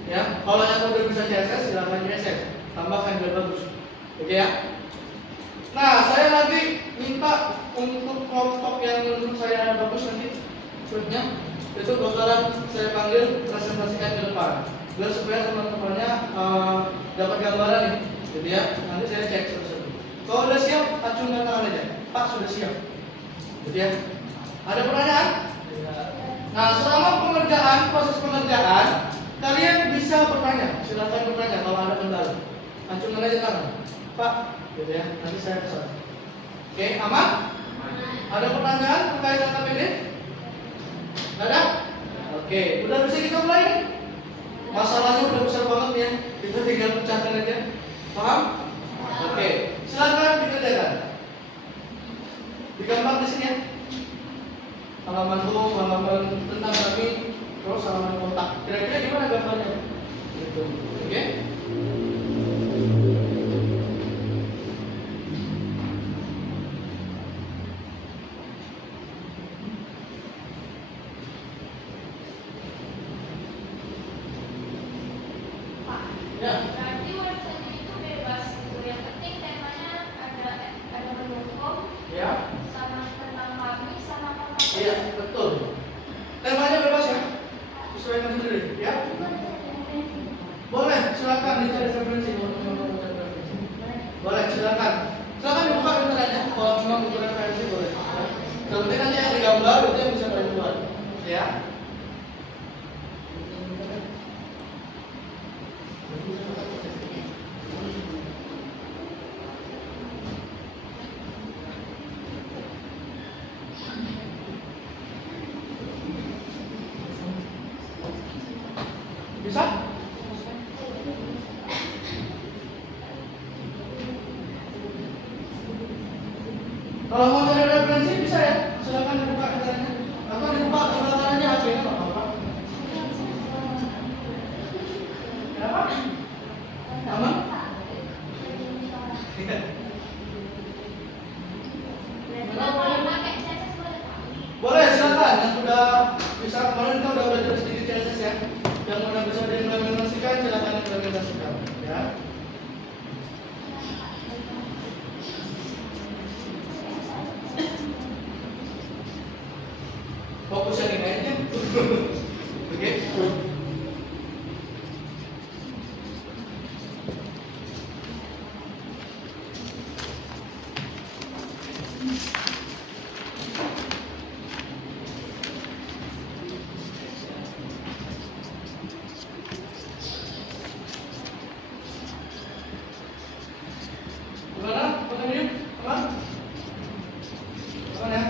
ya. Kalau yang udah bisa CSS, silakan CSS. Tambahkan biar bagus, oke ya. Nah, saya nanti minta untuk kelompok yang menurut saya bagus nanti switnya itu bakalan saya panggil presentasikan ke depan, biar supaya teman-temannya dapat gambaran nih, gitu ya. Nanti saya cek satu-satu. Kalau udah siap, acungkan tangan aja. Pak sudah siap, gitu ya. Ada pertanyaan? Nah, selama proses pengerjaan, kalian bisa bertanya. Silakan bertanya kalau ada kendala. Acungkan aja tangan, Pak, gitu ya. Nanti saya pesan. Oke, aman? Ada pertanyaan terkait LKPD? Ada? Oke, udah bisa kita mulai nih? Masalahnya udah besar banget ya. Kita tinggal pecahkan aja. Paham? Oke, silakan dikerjakan. Digambar di sini ya. Halaman home, halaman tentang kami, terus halaman kontak. Kira-kira gimana gambarnya? Gitu. Oke? Ya. Berarti website itu bebas gitu. Yang penting temanya ada menu home, Ya. sama tentang kami, sama kontak. Iya, betul. Temanya bebas ya. Sesuaikan sendiri, ya. Boleh, silakan. silakan dicari referensi. Boleh, silakan. Silakan dibuka internetnya. Kalau memang butuh referensi boleh. Yang penting nanti yang digambar itu yang bisa bantuan. Ya. Bisa? Kalau mau cari referensi bisa ya, silakan dibuka internetnya. Atau dibuka kebetulannya HP-nya nggak apa-apa. Kenapa? Aman? Iya. Boleh, silakan. Yang sudah bisa kemarin kita udah belajar sedikit CSS ya. Yang udah bisa diimplementasikan silakan implementasikan ya. Fokus yang ini aja. Oke. Gimana? Pertanyaannya? Aman? Aman ya?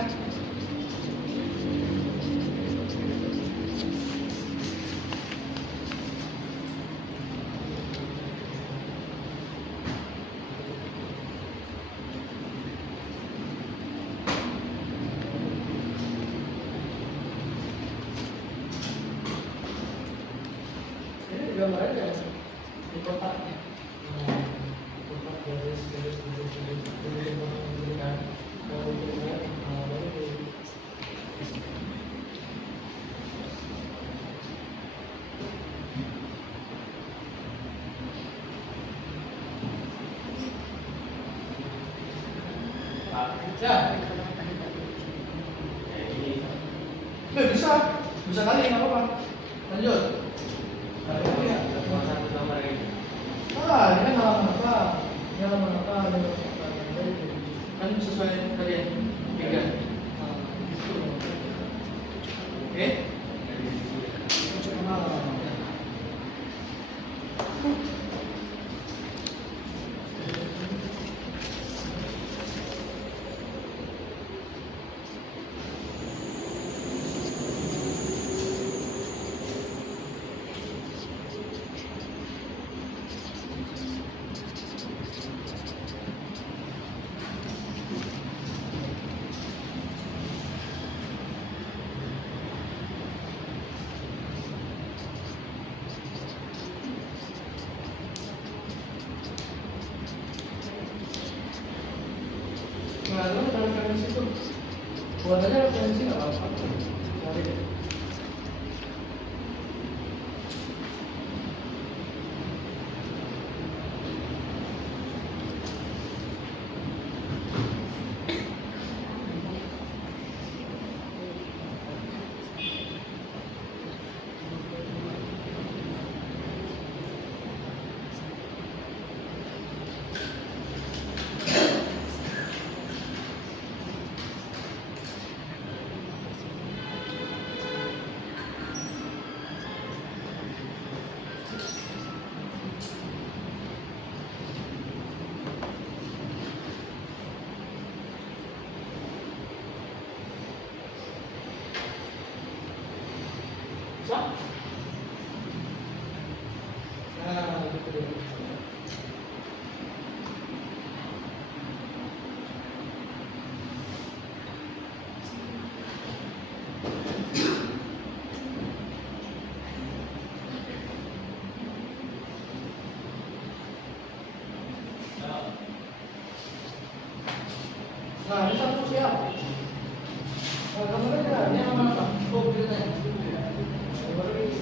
Ini digambar aja di kotaknya. Kotak garis ya. Bisa, bisa kali nggak apa-apa. Lanjut. Ini kan halaman apa? Ini halaman apa? Kan sesuai tadi ya. 3. Oke. Nah, lu ada referensi tuh. Buat aja referensi nggak apa-apa. Cari deh. Bisa? Nah, gitu deh. Nah, ini satu siap. Nah, kamu kan ini apa? Oh, ceritanya. Baru ini.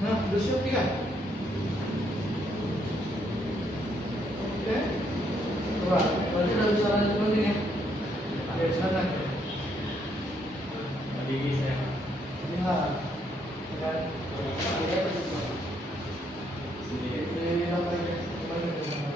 Nah, udah siap nih kan? Oke. Coba, berarti udah bisa lanjut lagi ya. Dari sana. Tadi saya Lihat. Dan di apa ya? Kembali ke sana.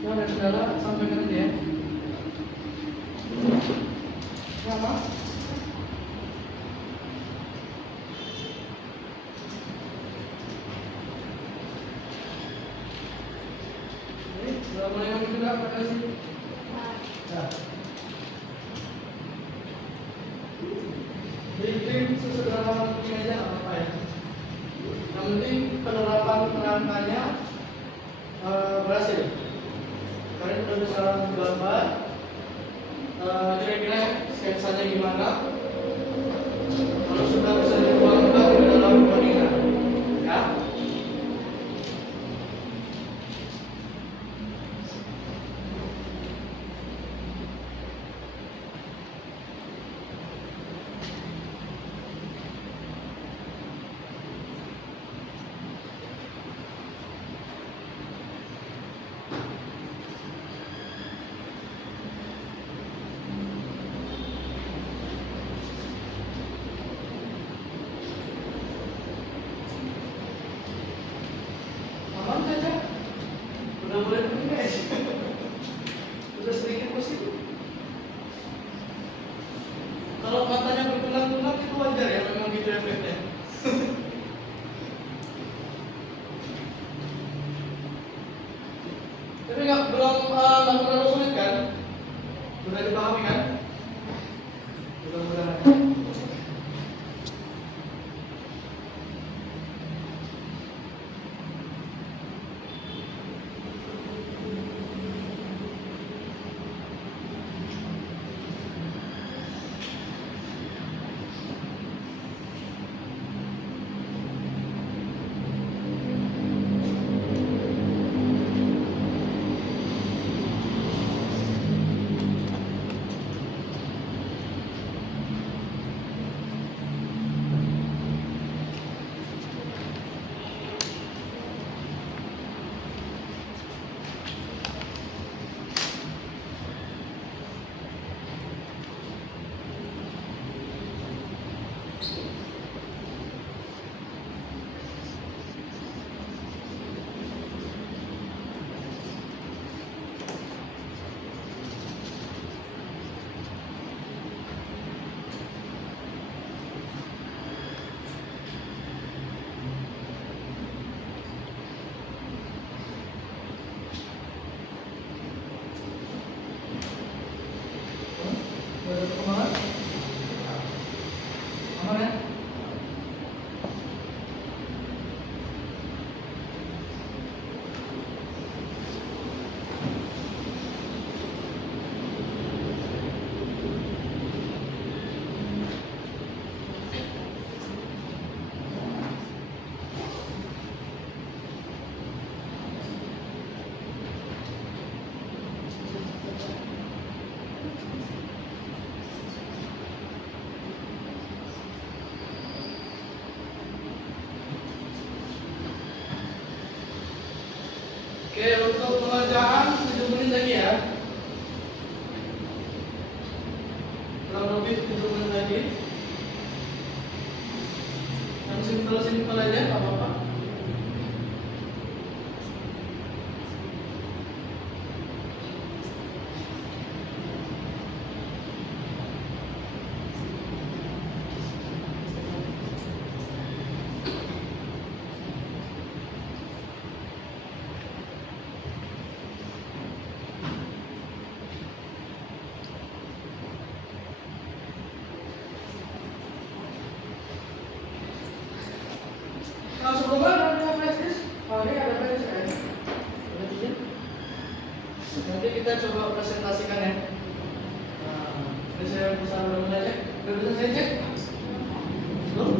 Yang ada kendala sampaikan aja ya. Nama? Ini sudah mulai lagi juga, terima kasih. Nah. Bikin sesederhana mungkin aja nggak apa-apa ya. Yang penting penerapan kerangkanya berhasil. Kalian sudah bisa gambar kira-kira sketsanya gimana. Kalau sudah bisa dikembangkan di dalam codingan, ya. Aman ya? Oke, untuk pengerjaan 7 menit lagi ya. Kurang lebih 7 menit lagi. Yang simpel-simpel aja, nggak apa-apa. Nah, sebelumnya ada flash disk. Oh, ini ada flash disk ya. Ada izin. Nanti kita coba presentasikan ya. Nah, ini saya bisa mulai aja. Udah bisa saya cek? Belum?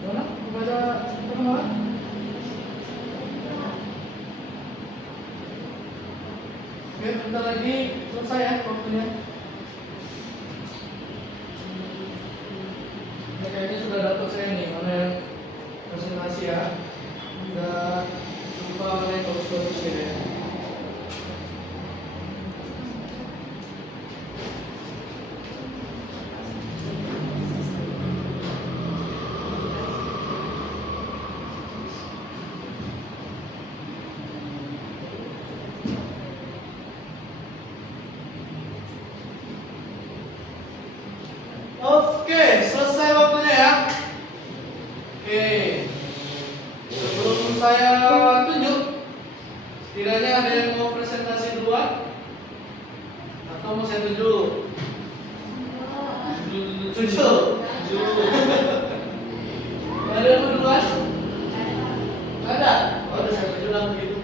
Mana? Kepada perkenalan? Oke, bentar lagi selesai ya waktunya. Ini kayaknya sudah dapat saya nih, mana yang presentasi ya. Udah lupa mana yang bagus-bagus ya. Oke, selesai waktunya ya. Oke, sebelum saya tunjuk, setidaknya ada yang mau presentasi duluan atau mau saya tunjuk? Tunjuk. Ada yang mau duluan? Ada. Oh, udah saya tunjuk lah begitu.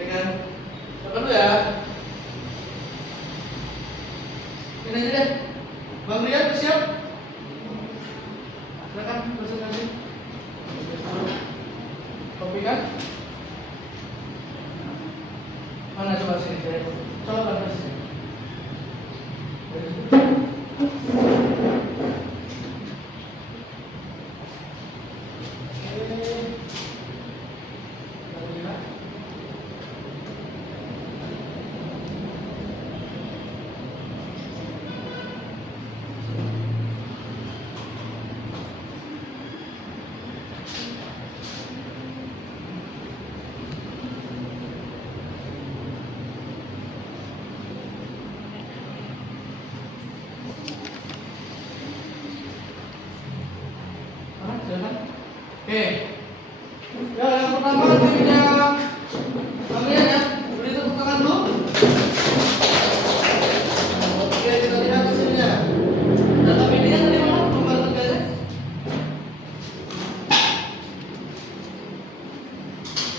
Ya kan? Siapa dulu ya? Ini aja deh. Bang Rian siap? Silakan presentasi. Kopi kan? Mana coba sini? Coba kan sini. Oke. Ya, yang pertama timnya kalian ya. Beri tepuk tangan dulu. Oke, kita lihat hasilnya. Data pilihnya tadi mana? Nomor kerjanya?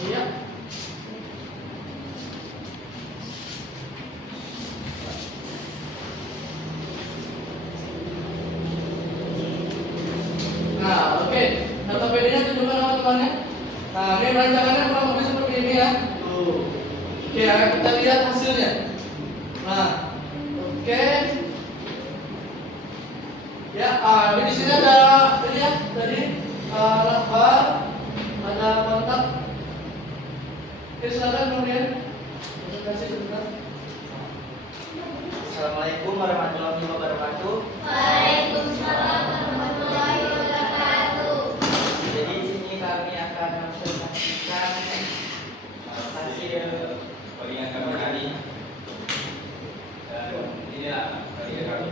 Iya. Nah, oke. Data PD-nya tunjukkan sama temannya. Nah, ini rancangannya kurang lebih seperti ini ya. Tuh. Oke, akan kita lihat hasilnya. Nah, oke. Ya, ini di sini ada ini ya, tadi bar, ada kontak. Oke, silakan kemudian. Terima kasih sebentar. Assalamualaikum warahmatullahi wabarakatuh. Waalaikumsalam warahmatullahi wabarakatuh. Jadi di sini kami akan mempresentasikan hasil bagian kami tadi dan inilah bagian kami.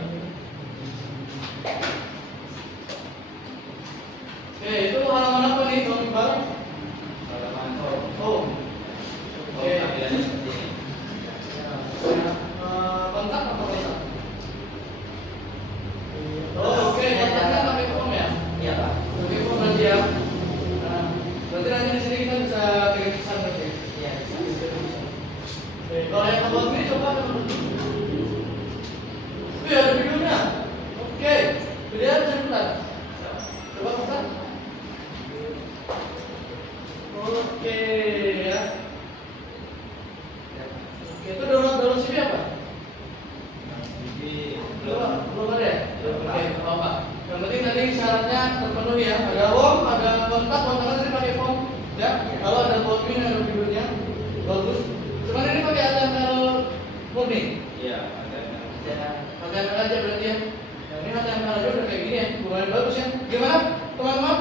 Oke, itu halaman apa nih, Bang Iqbal? Halaman form. Oh. Oke. Tampilannya seperti ini. Kontak apa kontak? Oh, oke, kontaknya pakai form ya? Iya Pak. Pakai form nanti ya. Nah, berarti nanti di sini kita bisa kirim pesan nanti. Iya. Oke, kalau yang abang ini coba Wih, ada videonya. Oke, video bisa diputar. Coba putar. Oke ya. Oke, itu download CD apa? Jadi Belum ada ya? Oke, apa? Yang penting tadi syaratnya terpenuhi ya. Ada form, ada kontaknya sih pakai form. Ya, kalau ada forming, ada videonya, bagus. Cuman ini pakai HTML murni. iya ada. HTML aja berarti ya. Nah, ini HTML aja udah kayak gini ya, lumayan bagus ya. Gimana, teman-teman?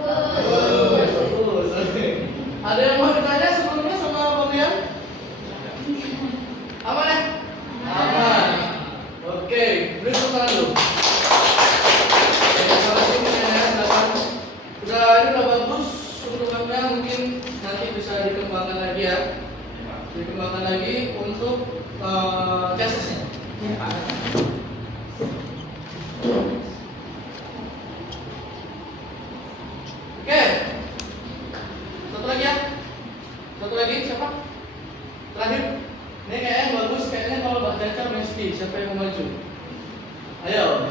Bagus. Oke. Ada yang mau ditanya sebelumnya sama pembiayaan? Aman ya? Aman. Oke, beri tepuk tangan dulu. Oke, terima kasih pertanyaannya, silakan. Ini udah bagus untukannya, mungkin nanti bisa dikembangkan lagi ya. Dikembangkan lagi untuk tesisnya. Oke, satu lagi ya. Satu lagi siapa? Terakhir. Ini kayaknya bagus, kayaknya kalau Mbak Caca Meski, siapa yang mau maju? Ayo.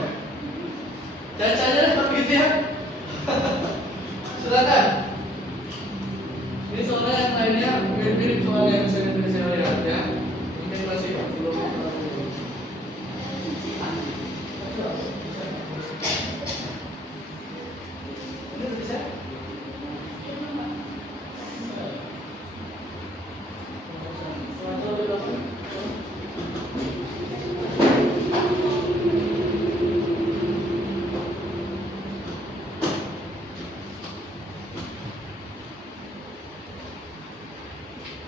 Caca aja deh kalau gitu ya. Silakan. Ini soalnya yang lainnya mirip-mirip soalnya yang saya lihat ya. Mungkin masih belum. Ini bisa?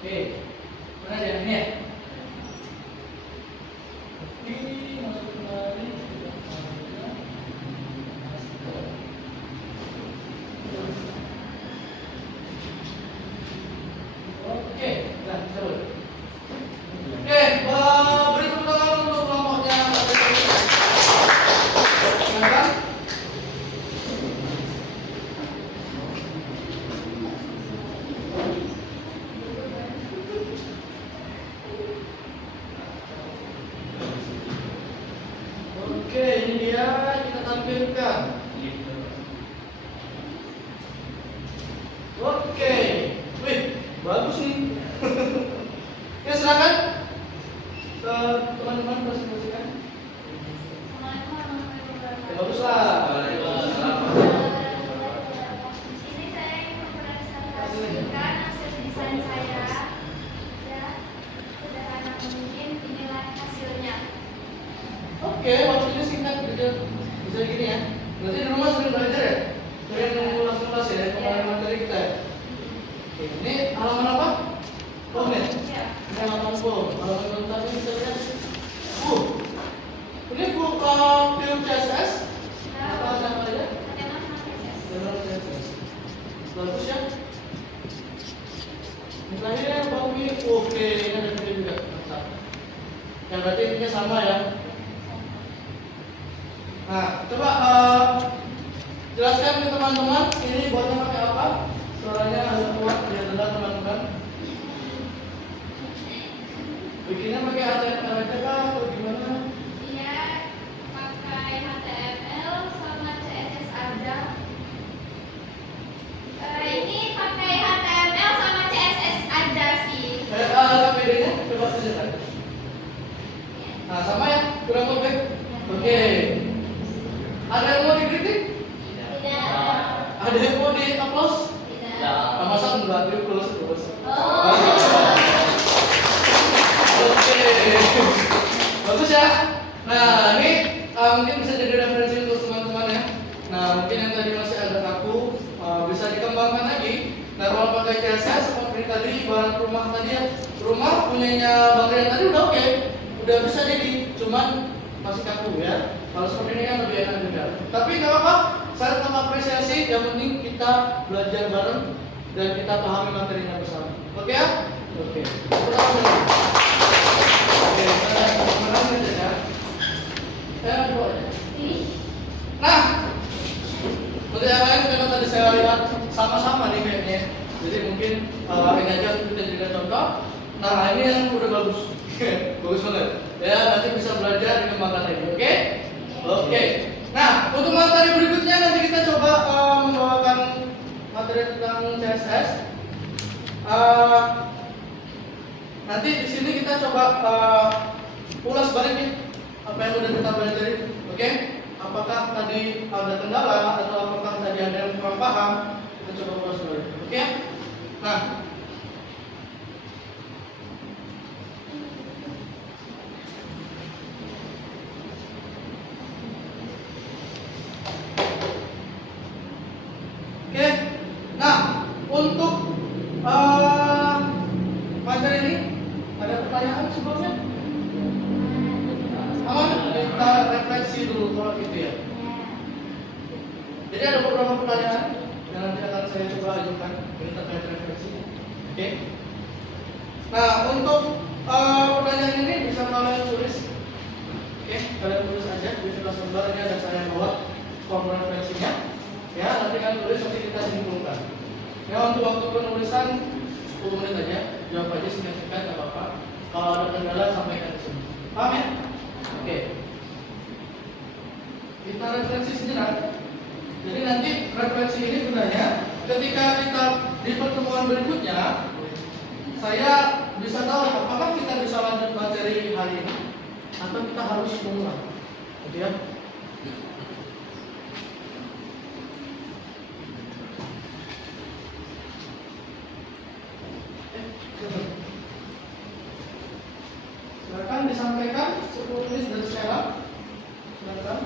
Oke, mana dia ini ya? Ini masuk kembali. Oke, nah coba. Oke, beri tepuk tangan untuk kelompoknya. Silakan. Bisa gini ya. Berarti di rumah sering belajar ya? Sering ngulas-ngulas ya dari kemarin materi kita ya? Oke, ini halaman apa? Komen. Ini halaman form. Halaman tadi bisa lihat. Ini full pure CSS. Apa aja? Dalam CSS. Bagus ya. Nilainya Bami oke, ini ada video juga. Mantap. Ya berarti intinya sama ya. Nah, coba jelaskan ke teman-teman ini buatnya pakai apa? Suaranya harus kuat biar dengar teman-teman. Bikinnya pakai HTML kah atau gimana? Iya, pakai HTML sama CSS aja. Ini pakai HTML sama CSS aja sih. Ada bedanya? Coba tunjukkan. Nah, sama ya? Kurang lebih? Oke. Ada yang mau dikritik? Tidak. Ada yang mau di-applause? Tidak. Nah, masa enggak di-applause terus? Oh. Oke. Bagus ya? Nah, ini mungkin bisa jadi referensi untuk teman-teman ya. Nah, mungkin yang tadi masih agak kaku bisa dikembangkan lagi. Nah, kalau pakai CSS seperti tadi ibarat rumah tadi ya. Rumah punyanya Bang Rian tadi udah oke. Udah bisa jadi, cuman masih kaku ya. Kalau seperti ini kan lebih enak juga. Tapi nggak apa-apa, saya tetap apresiasi. Yang penting kita belajar bareng dan kita pahami materinya bersama. Oke ya? Oke. Pertama dulu. Oke, teman-teman aja ya. Ya, dua aja. Nah, untuk yang lain karena tadi saya lihat sama-sama nih kayaknya. Jadi mungkin ini aja untuk kita jadikan contoh. Nah, ini yang udah bagus. Bagus banget. Ya, nanti bisa belajar dikembangkan lagi. Oke? Oke. Nah, untuk materi berikutnya nanti kita coba membawakan materi tentang CSS. Nanti di sini kita coba ulas balik nih apa yang udah kita pelajari. Oke? Apakah tadi ada kendala atau apakah tadi ada yang kurang paham? Kita coba ulas balik. Oke? Nah, oke, nah untuk materi ini ada pertanyaan sebelumnya? Aman? Kita refleksi dulu kalau gitu ya. Jadi ada beberapa pertanyaan yang nanti akan saya coba ajukan ini terkait refleksi. Oke. Nah untuk pertanyaan ini bisa kalian tulis. Oke, kalian tulis aja di kelas lembar ini ada saya bawa form refleksinya. Ya, nanti kan tulis nanti kita simpulkan. Ya, untuk waktu penulisan 10 menit aja, jawab aja singkat-singkat nggak apa-apa. Kalau ada kendala sampaikan di sini. Paham ya? Oke. Kita refleksi sejenak. Jadi nanti refleksi ini sebenarnya ketika kita di pertemuan berikutnya, saya bisa tahu apakah kita bisa lanjut materi hari ini atau kita harus mengulang. Gitu ya. Silakan disampaikan 10 menit dari sekarang. Silakan.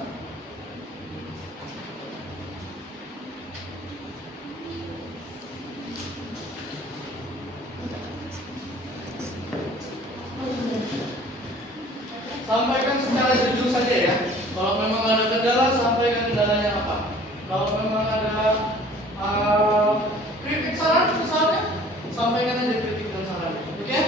Sampaikan secara jujur saja ya. Kalau memang ada kendala, sampaikan kendalanya apa. Kalau memang ada kritik saran misalnya, sampaikan aja kritik dan saran. Oke?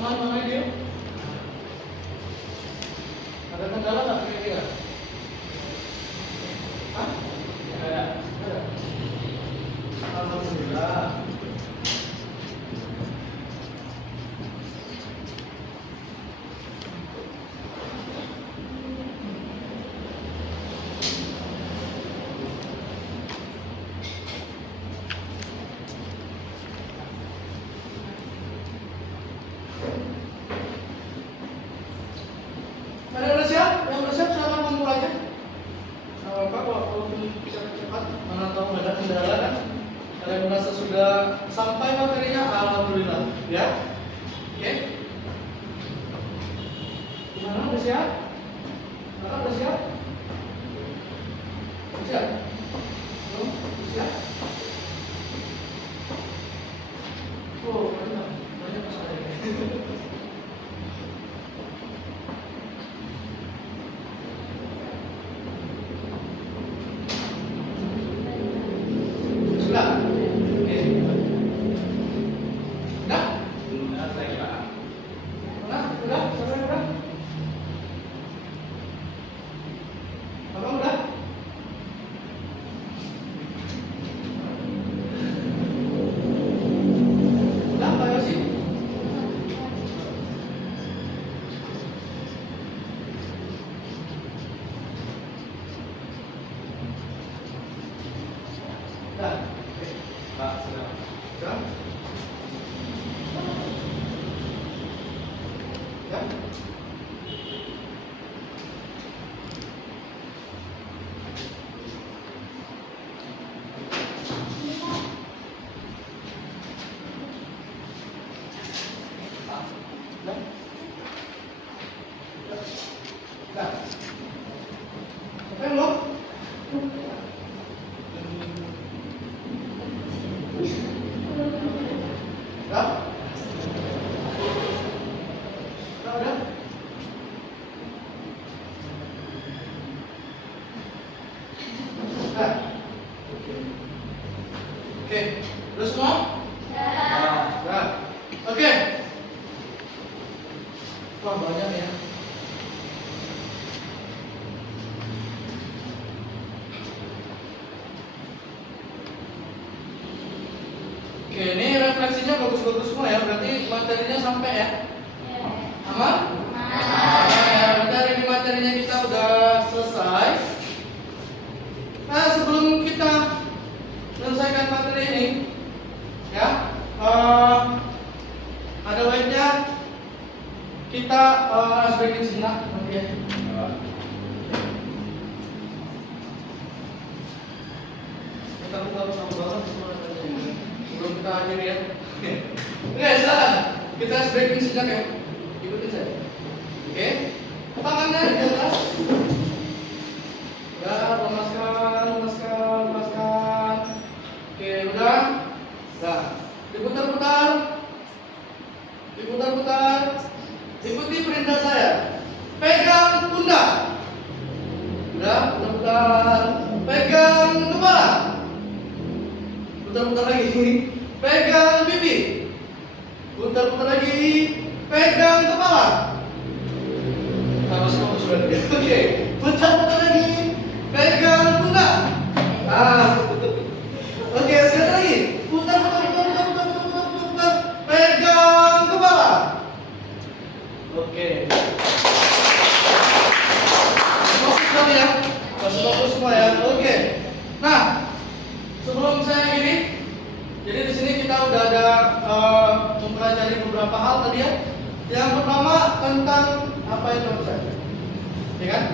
Aman mana dia? Ada kendala nggak kira-kira? Hah? Ada. Ada. Alhamdulillah. Ada yang udah siap? Yang udah siap silakan kumpul aja. Nah, Bapak kalau bisa cepat, mana tahu nggak ada kendala kan? Kalian merasa sudah sampai materinya, alhamdulillah, ya. Oke. Gimana udah siap? Kakak udah siap? Udah siap? Belum? Udah siap? Oh, banyak masalahnya. Sudah? Oke. Udah? Belum selesai, Pak. Udah? Udah? Sampai udah? Abang udah? Udah, Pak Yosi? Udah? Oke. Pak, sudah. Udah? Ya? Udah? Udah? Sampai belum? Udah? Udah? Udah? Oke. Udah semua? Udah. Oke. Wah, banyak ya. Oke, ini refleksinya bagus-bagus semua ya. Berarti materinya sampai ya. Aman? Nah, ya, berarti hari ini materinya kita udah selesai. Nah, sebelum kita menyelesaikan materi ini, ya, ada baiknya kita sebagian sejenak nanti ya. Kita buka sama banget semua materinya. Sebelum kita akhiri ya. Oke, silakan. Kita breaking sejenak ya. Ikutin saya. Oke. Tangannya di atas. Ya, lemaskan. Oke, udah. Nah, diputar-putar. Ikuti perintah saya. Pegang pundak. Udah, putar-putar. Pegang kepala. Putar-putar lagi. Pegang pipi. Putar-putar lagi. Pegang kepala. Harus fokus berarti. Oke, putar-putar lagi. Pegang pundak. Oke, sekali lagi. Putar. Pegang kepala. Oke. Fokus sekali ya. Fokus semua ya. Oke. Nah, sebelum saya gini, jadi di sini kita udah ada mempelajari beberapa hal tadi ya. Yang pertama tentang apa itu website, ya kan?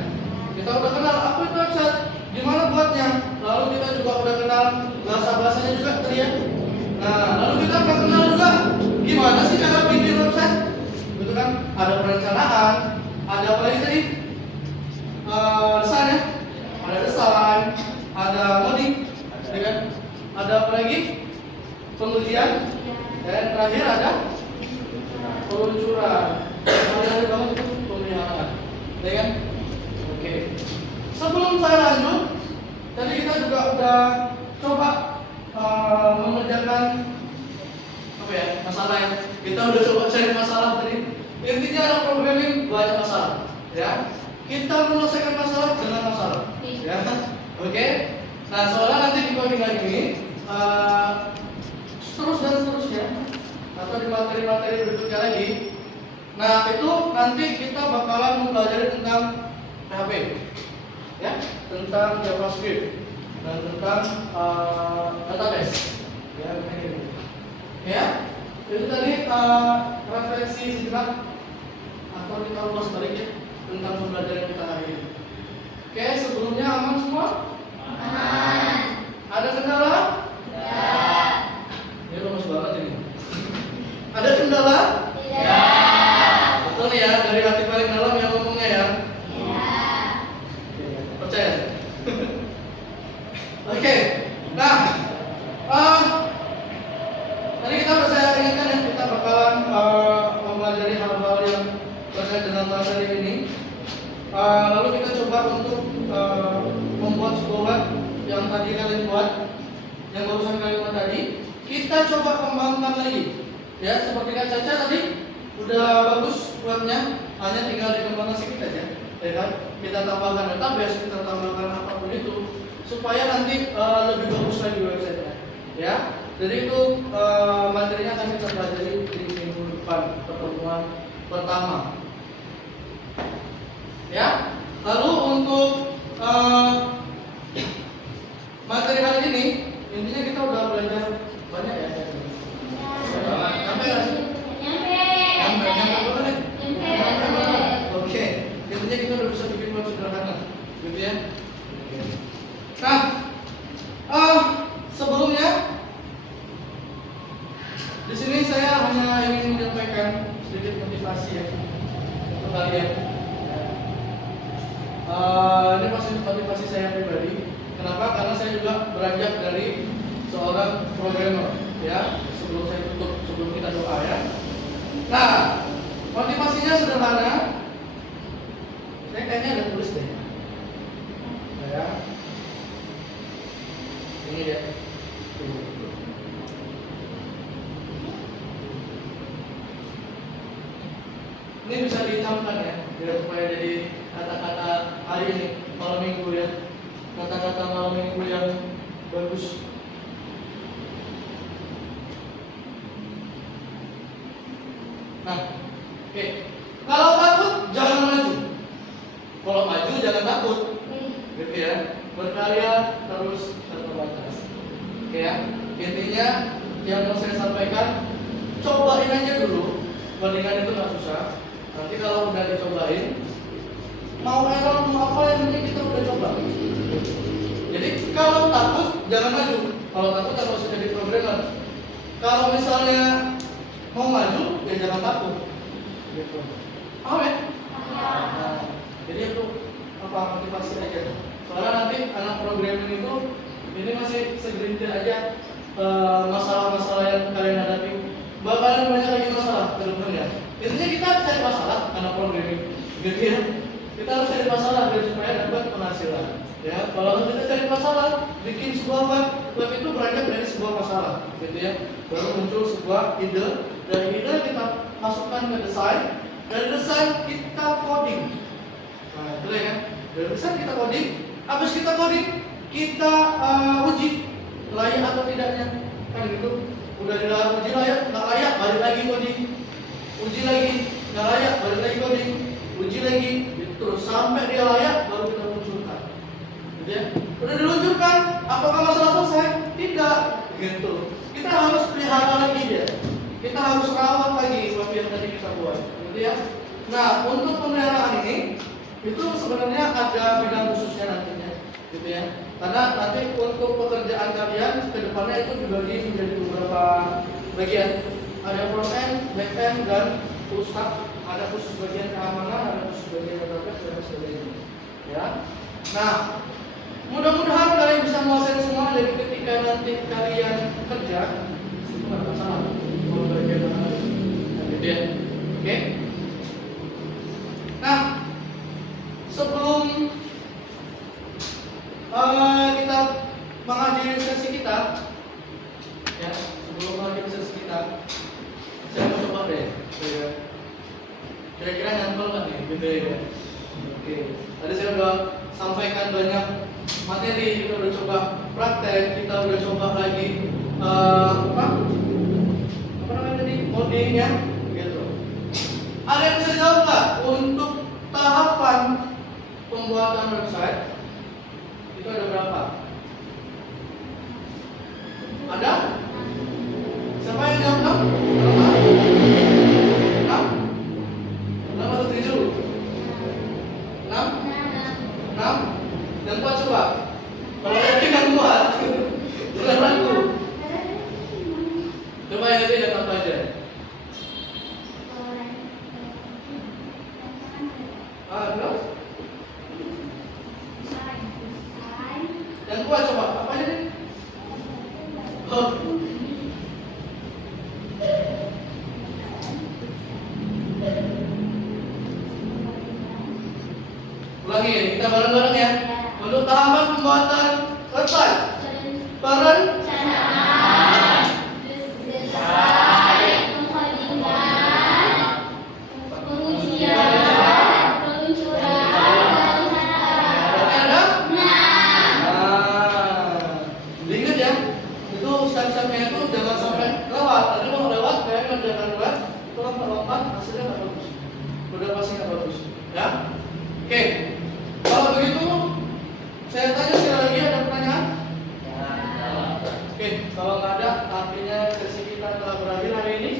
Kita udah kenal apa itu website, gimana buatnya. Lalu kita juga udah kenal bahasa-bahasanya juga tadi ya. Nah, lalu kita udah kenal juga gimana sih cara bikin website. Gitu kan? Ada perencanaan, ada apa lagi tadi? Desain ya. Ada desain, ada modding, ya kan? Ada apa lagi? Pengujian, dan terakhir ada peluncuran. Ada banget itu pemeliharaan, ya kan? Oke. Sebelum saya lanjut, tadi kita juga udah coba mengerjakan apa ya, masalah ya. Kita udah coba cari masalah tadi. Intinya ada programming banyak masalah, ya. Kita menyelesaikan masalah dengan masalah, ya. Oke. Nah, soalnya nanti di coding ini terus dan seterusnya atau di materi-materi berikutnya lagi. Nah, itu nanti kita bakalan mempelajari tentang PHP, ya, tentang JavaScript dan tentang database, ya, begini. Ya, itu tadi referensi sejenak atau kita ulas balik ya tentang pembelajaran kita hari ini. Oke, sebelumnya aman semua? Aman. Ada kendala? Tidak. Ini bagus banget ini. Ada kendala? Tidak. Betul ya, dari hati paling dalam yang ngomongnya ya. Tidak. Percaya? Oke. Nah, tadi kita udah saya ingatkan ya, kita bakalan mempelajari hal-hal yang terkait dengan bahasa ini. Lalu kita coba untuk membuat sebuah web yang tadi kalian buat, yang barusan kalian buat tadi. Kita coba kembangkan lagi, ya, seperti Kak Caca tadi udah bagus webnya, hanya tinggal dikembangkan sedikit aja, ya kan? Kita tambahkan database, kita tambahkan apapun itu, supaya nanti lebih bagus lagi website-nya, ya. Jadi itu materinya akan kita pelajari di minggu depan, pertemuan pertama, ya. Lalu untuk materi hari ini, intinya kita udah belajar banyak ya. Sampai nggak sih? Nyampe banget. Oke, intinya kita udah bisa bikin web sederhana, gitu ya. Nah, sebelumnya di sini saya hanya ingin menyampaikan sedikit motivasi ya untuk kalian. Ini pasti motivasi saya pribadi. Kenapa? Karena saya juga beranjak dari seorang programmer, ya. Sebelum saya tutup, sebelum kita doa ya. Nah, motivasinya sederhana. Saya kayaknya ada tulis deh. Ya. Ini dia. Ini bisa dicamkan ya, biar supaya jadi kata-kata hari ini, malam minggu ya. Kata-kata malam minggu yang bagus. Nah, oke. Kalau takut jangan maju. Kalau maju jangan takut. Gitu ya. Berkarya terus terbatas. Oke ya. Intinya yang mau saya sampaikan, cobain aja dulu. Bandingan itu nggak susah. Nanti kalau udah dicobain, mau error mau apa yang penting kita udah coba. Jadi kalau takut jangan maju. Kalau takut nggak usah jadi programmer. Kalau misalnya mau maju, ya jangan takut. Gitu. Paham ya? Nah, jadi itu apa motivasi aja. Soalnya nanti anak programming itu ini masih segelintir aja masalah-masalah yang kalian hadapi. Bakalan banyak lagi masalah ke depannya. Intinya kita cari masalah anak programming, gitu ya. Kita harus cari masalah biar supaya dapat penghasilan. Ya, kalau kita cari masalah, bikin sebuah web itu beranjak dari sebuah masalah, gitu ya. Baru muncul sebuah ide, dari ide kita masukkan ke desain, dari desain kita coding. Nah, itu ya kan. Dari desain kita coding, habis kita coding, kita uji layak atau tidaknya, kan gitu. Udah uji layak, nggak layak, balik lagi coding, uji lagi, nggak layak, balik lagi coding, uji lagi, gitu terus sampai dia layak, baru kita munculkan. Ya. Udah diluncurkan, apakah masalah selesai? Tidak, gitu. Kita harus pelihara lagi dia. Kita harus rawat lagi web yang tadi kita buat, gitu ya. Nah, untuk pemeliharaan ini, itu sebenarnya ada bidang khususnya nantinya, gitu ya. Karena nanti untuk pekerjaan kalian ke depannya itu dibagi menjadi beberapa bagian. Ada front end, back end, dan full stack. Ada khusus bagian keamanan, ada khusus bagian database dan sebagainya. Ya. Nah, mudah-mudahan kalian bisa menguasai semua. Jadi ketika nanti kalian kerja itu nggak masalah kalau bagian mana, gitu ya. Oke. Nah, sebelum kita mengakhiri sesi kita, ya, sebelum mengakhiri sesi kita, ya. Kira-kira nyantol kan nih, gitu ya. Oke. Tadi saya udah sampaikan banyak materi, kita udah coba praktek, kita udah coba lagi apa namanya tadi, coding ya, gitu. Ada yang bisa jawab nggak untuk tahapan pembuatan website itu ada berapa? Ada? Siapa yang jawab dong? Enam? Enam atau tujuh? Enam? Enam? Yang kuat coba. Kalau yakin yang kuat, jangan ragu. Coba yang tadi lihat apa aja. Terus? Yang kuat coba. Apa aja nih? Oh. Ulangi, kita bareng-bareng ya. Untuk tahapan pembuatan website, Perencanaan, desain, pengodingan, pengujian, peluncuran, perencanaan. berarti ada? Nah, Diingat ya. Itu step-stepnya itu jangan sampai lewat. Tadi mau lewat, kayak ngerjakan lewat, itu lompat, hasilnya nggak bagus. Udah pasti nggak bagus, ya. Oke. Kalau begitu, saya tanya sekali lagi, ada pertanyaan? Oke, kalau nggak ada, artinya sesi kita telah berakhir hari ini.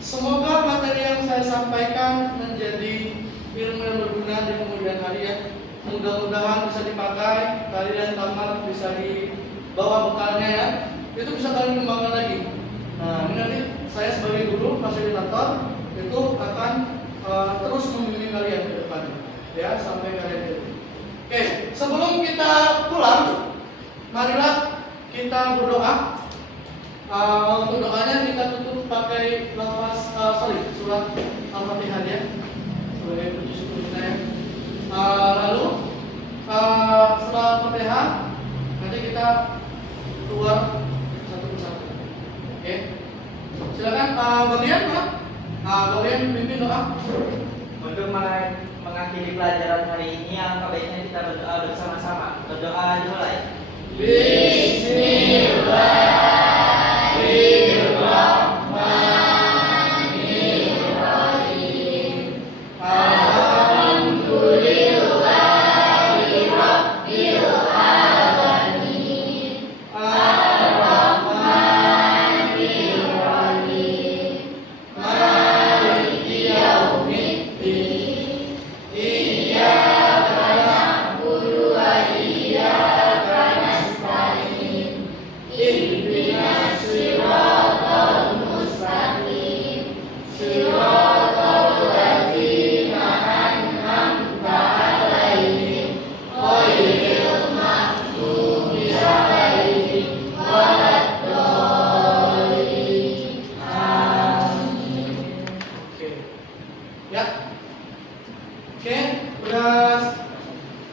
Semoga materi yang saya sampaikan menjadi ilmu yang berguna di kemudian hari ya. Mudah-mudahan bisa dipakai, kalian tamat bisa dibawa bekalnya ya. Itu bisa kalian kembangkan lagi. Nah, ini nanti saya sebagai guru, fasilitator itu akan terus membimbing kalian ke depan ya sampai kalian itu. Oke, sebelum kita pulang, marilah kita berdoa. Untuk doanya kita tutup pakai surat Al-Fatihah ya, sebagai puji syukur kita ya. Lalu setelah Al-Fatihah nanti kita keluar satu persatu. Oke, silakan bagian Pak. Bagian pimpin doa. Untuk mengakhiri pelajaran hari ini, alangkah baiknya kita berdoa bersama-sama. Berdoa dimulai. Bismillahirrahmanirrahim. Alhamdulillahirabbil alamin. Ar-Rahmanirrahim. Maliki yaumiddin. Iyyaka na'budu wa iyyaka nasta'in. Ihdinas siratal mustaqim. Siratal ladzina an'amta 'alaihim ghairil maghdubi 'alaihim waladdallin. Amin. Oke. Ya. Oke, udah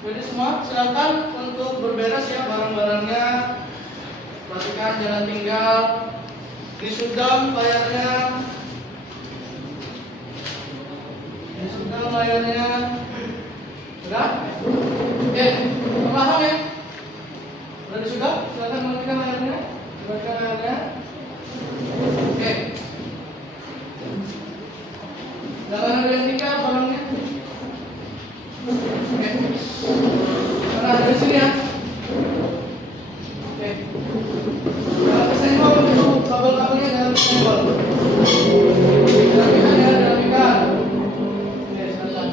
ready semua? Silakan untuk berberes ya barang-barangnya. Perhatikan jangan tinggal. Disudam layarnya. Disudam layarnya. Sudah? Oke, perlahan ya. Udah disudam? Silakan matikan layarnya. Matikan layarnya. Oke. Jangan ada yang tinggal barangnya. Oke. Karena ada di sini ya. Oke. Jangan kesenggol itu kabel-kabelnya jangan kesenggol. Rapikan ya, rapikan. Oke, silakan.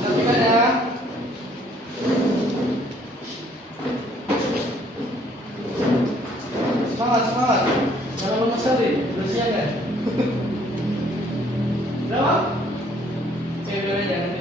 Rapikan ya. Semangat, semangat. Jangan lemes sekali. Udah siap kan? Udah, Pak? Oke, udah jangan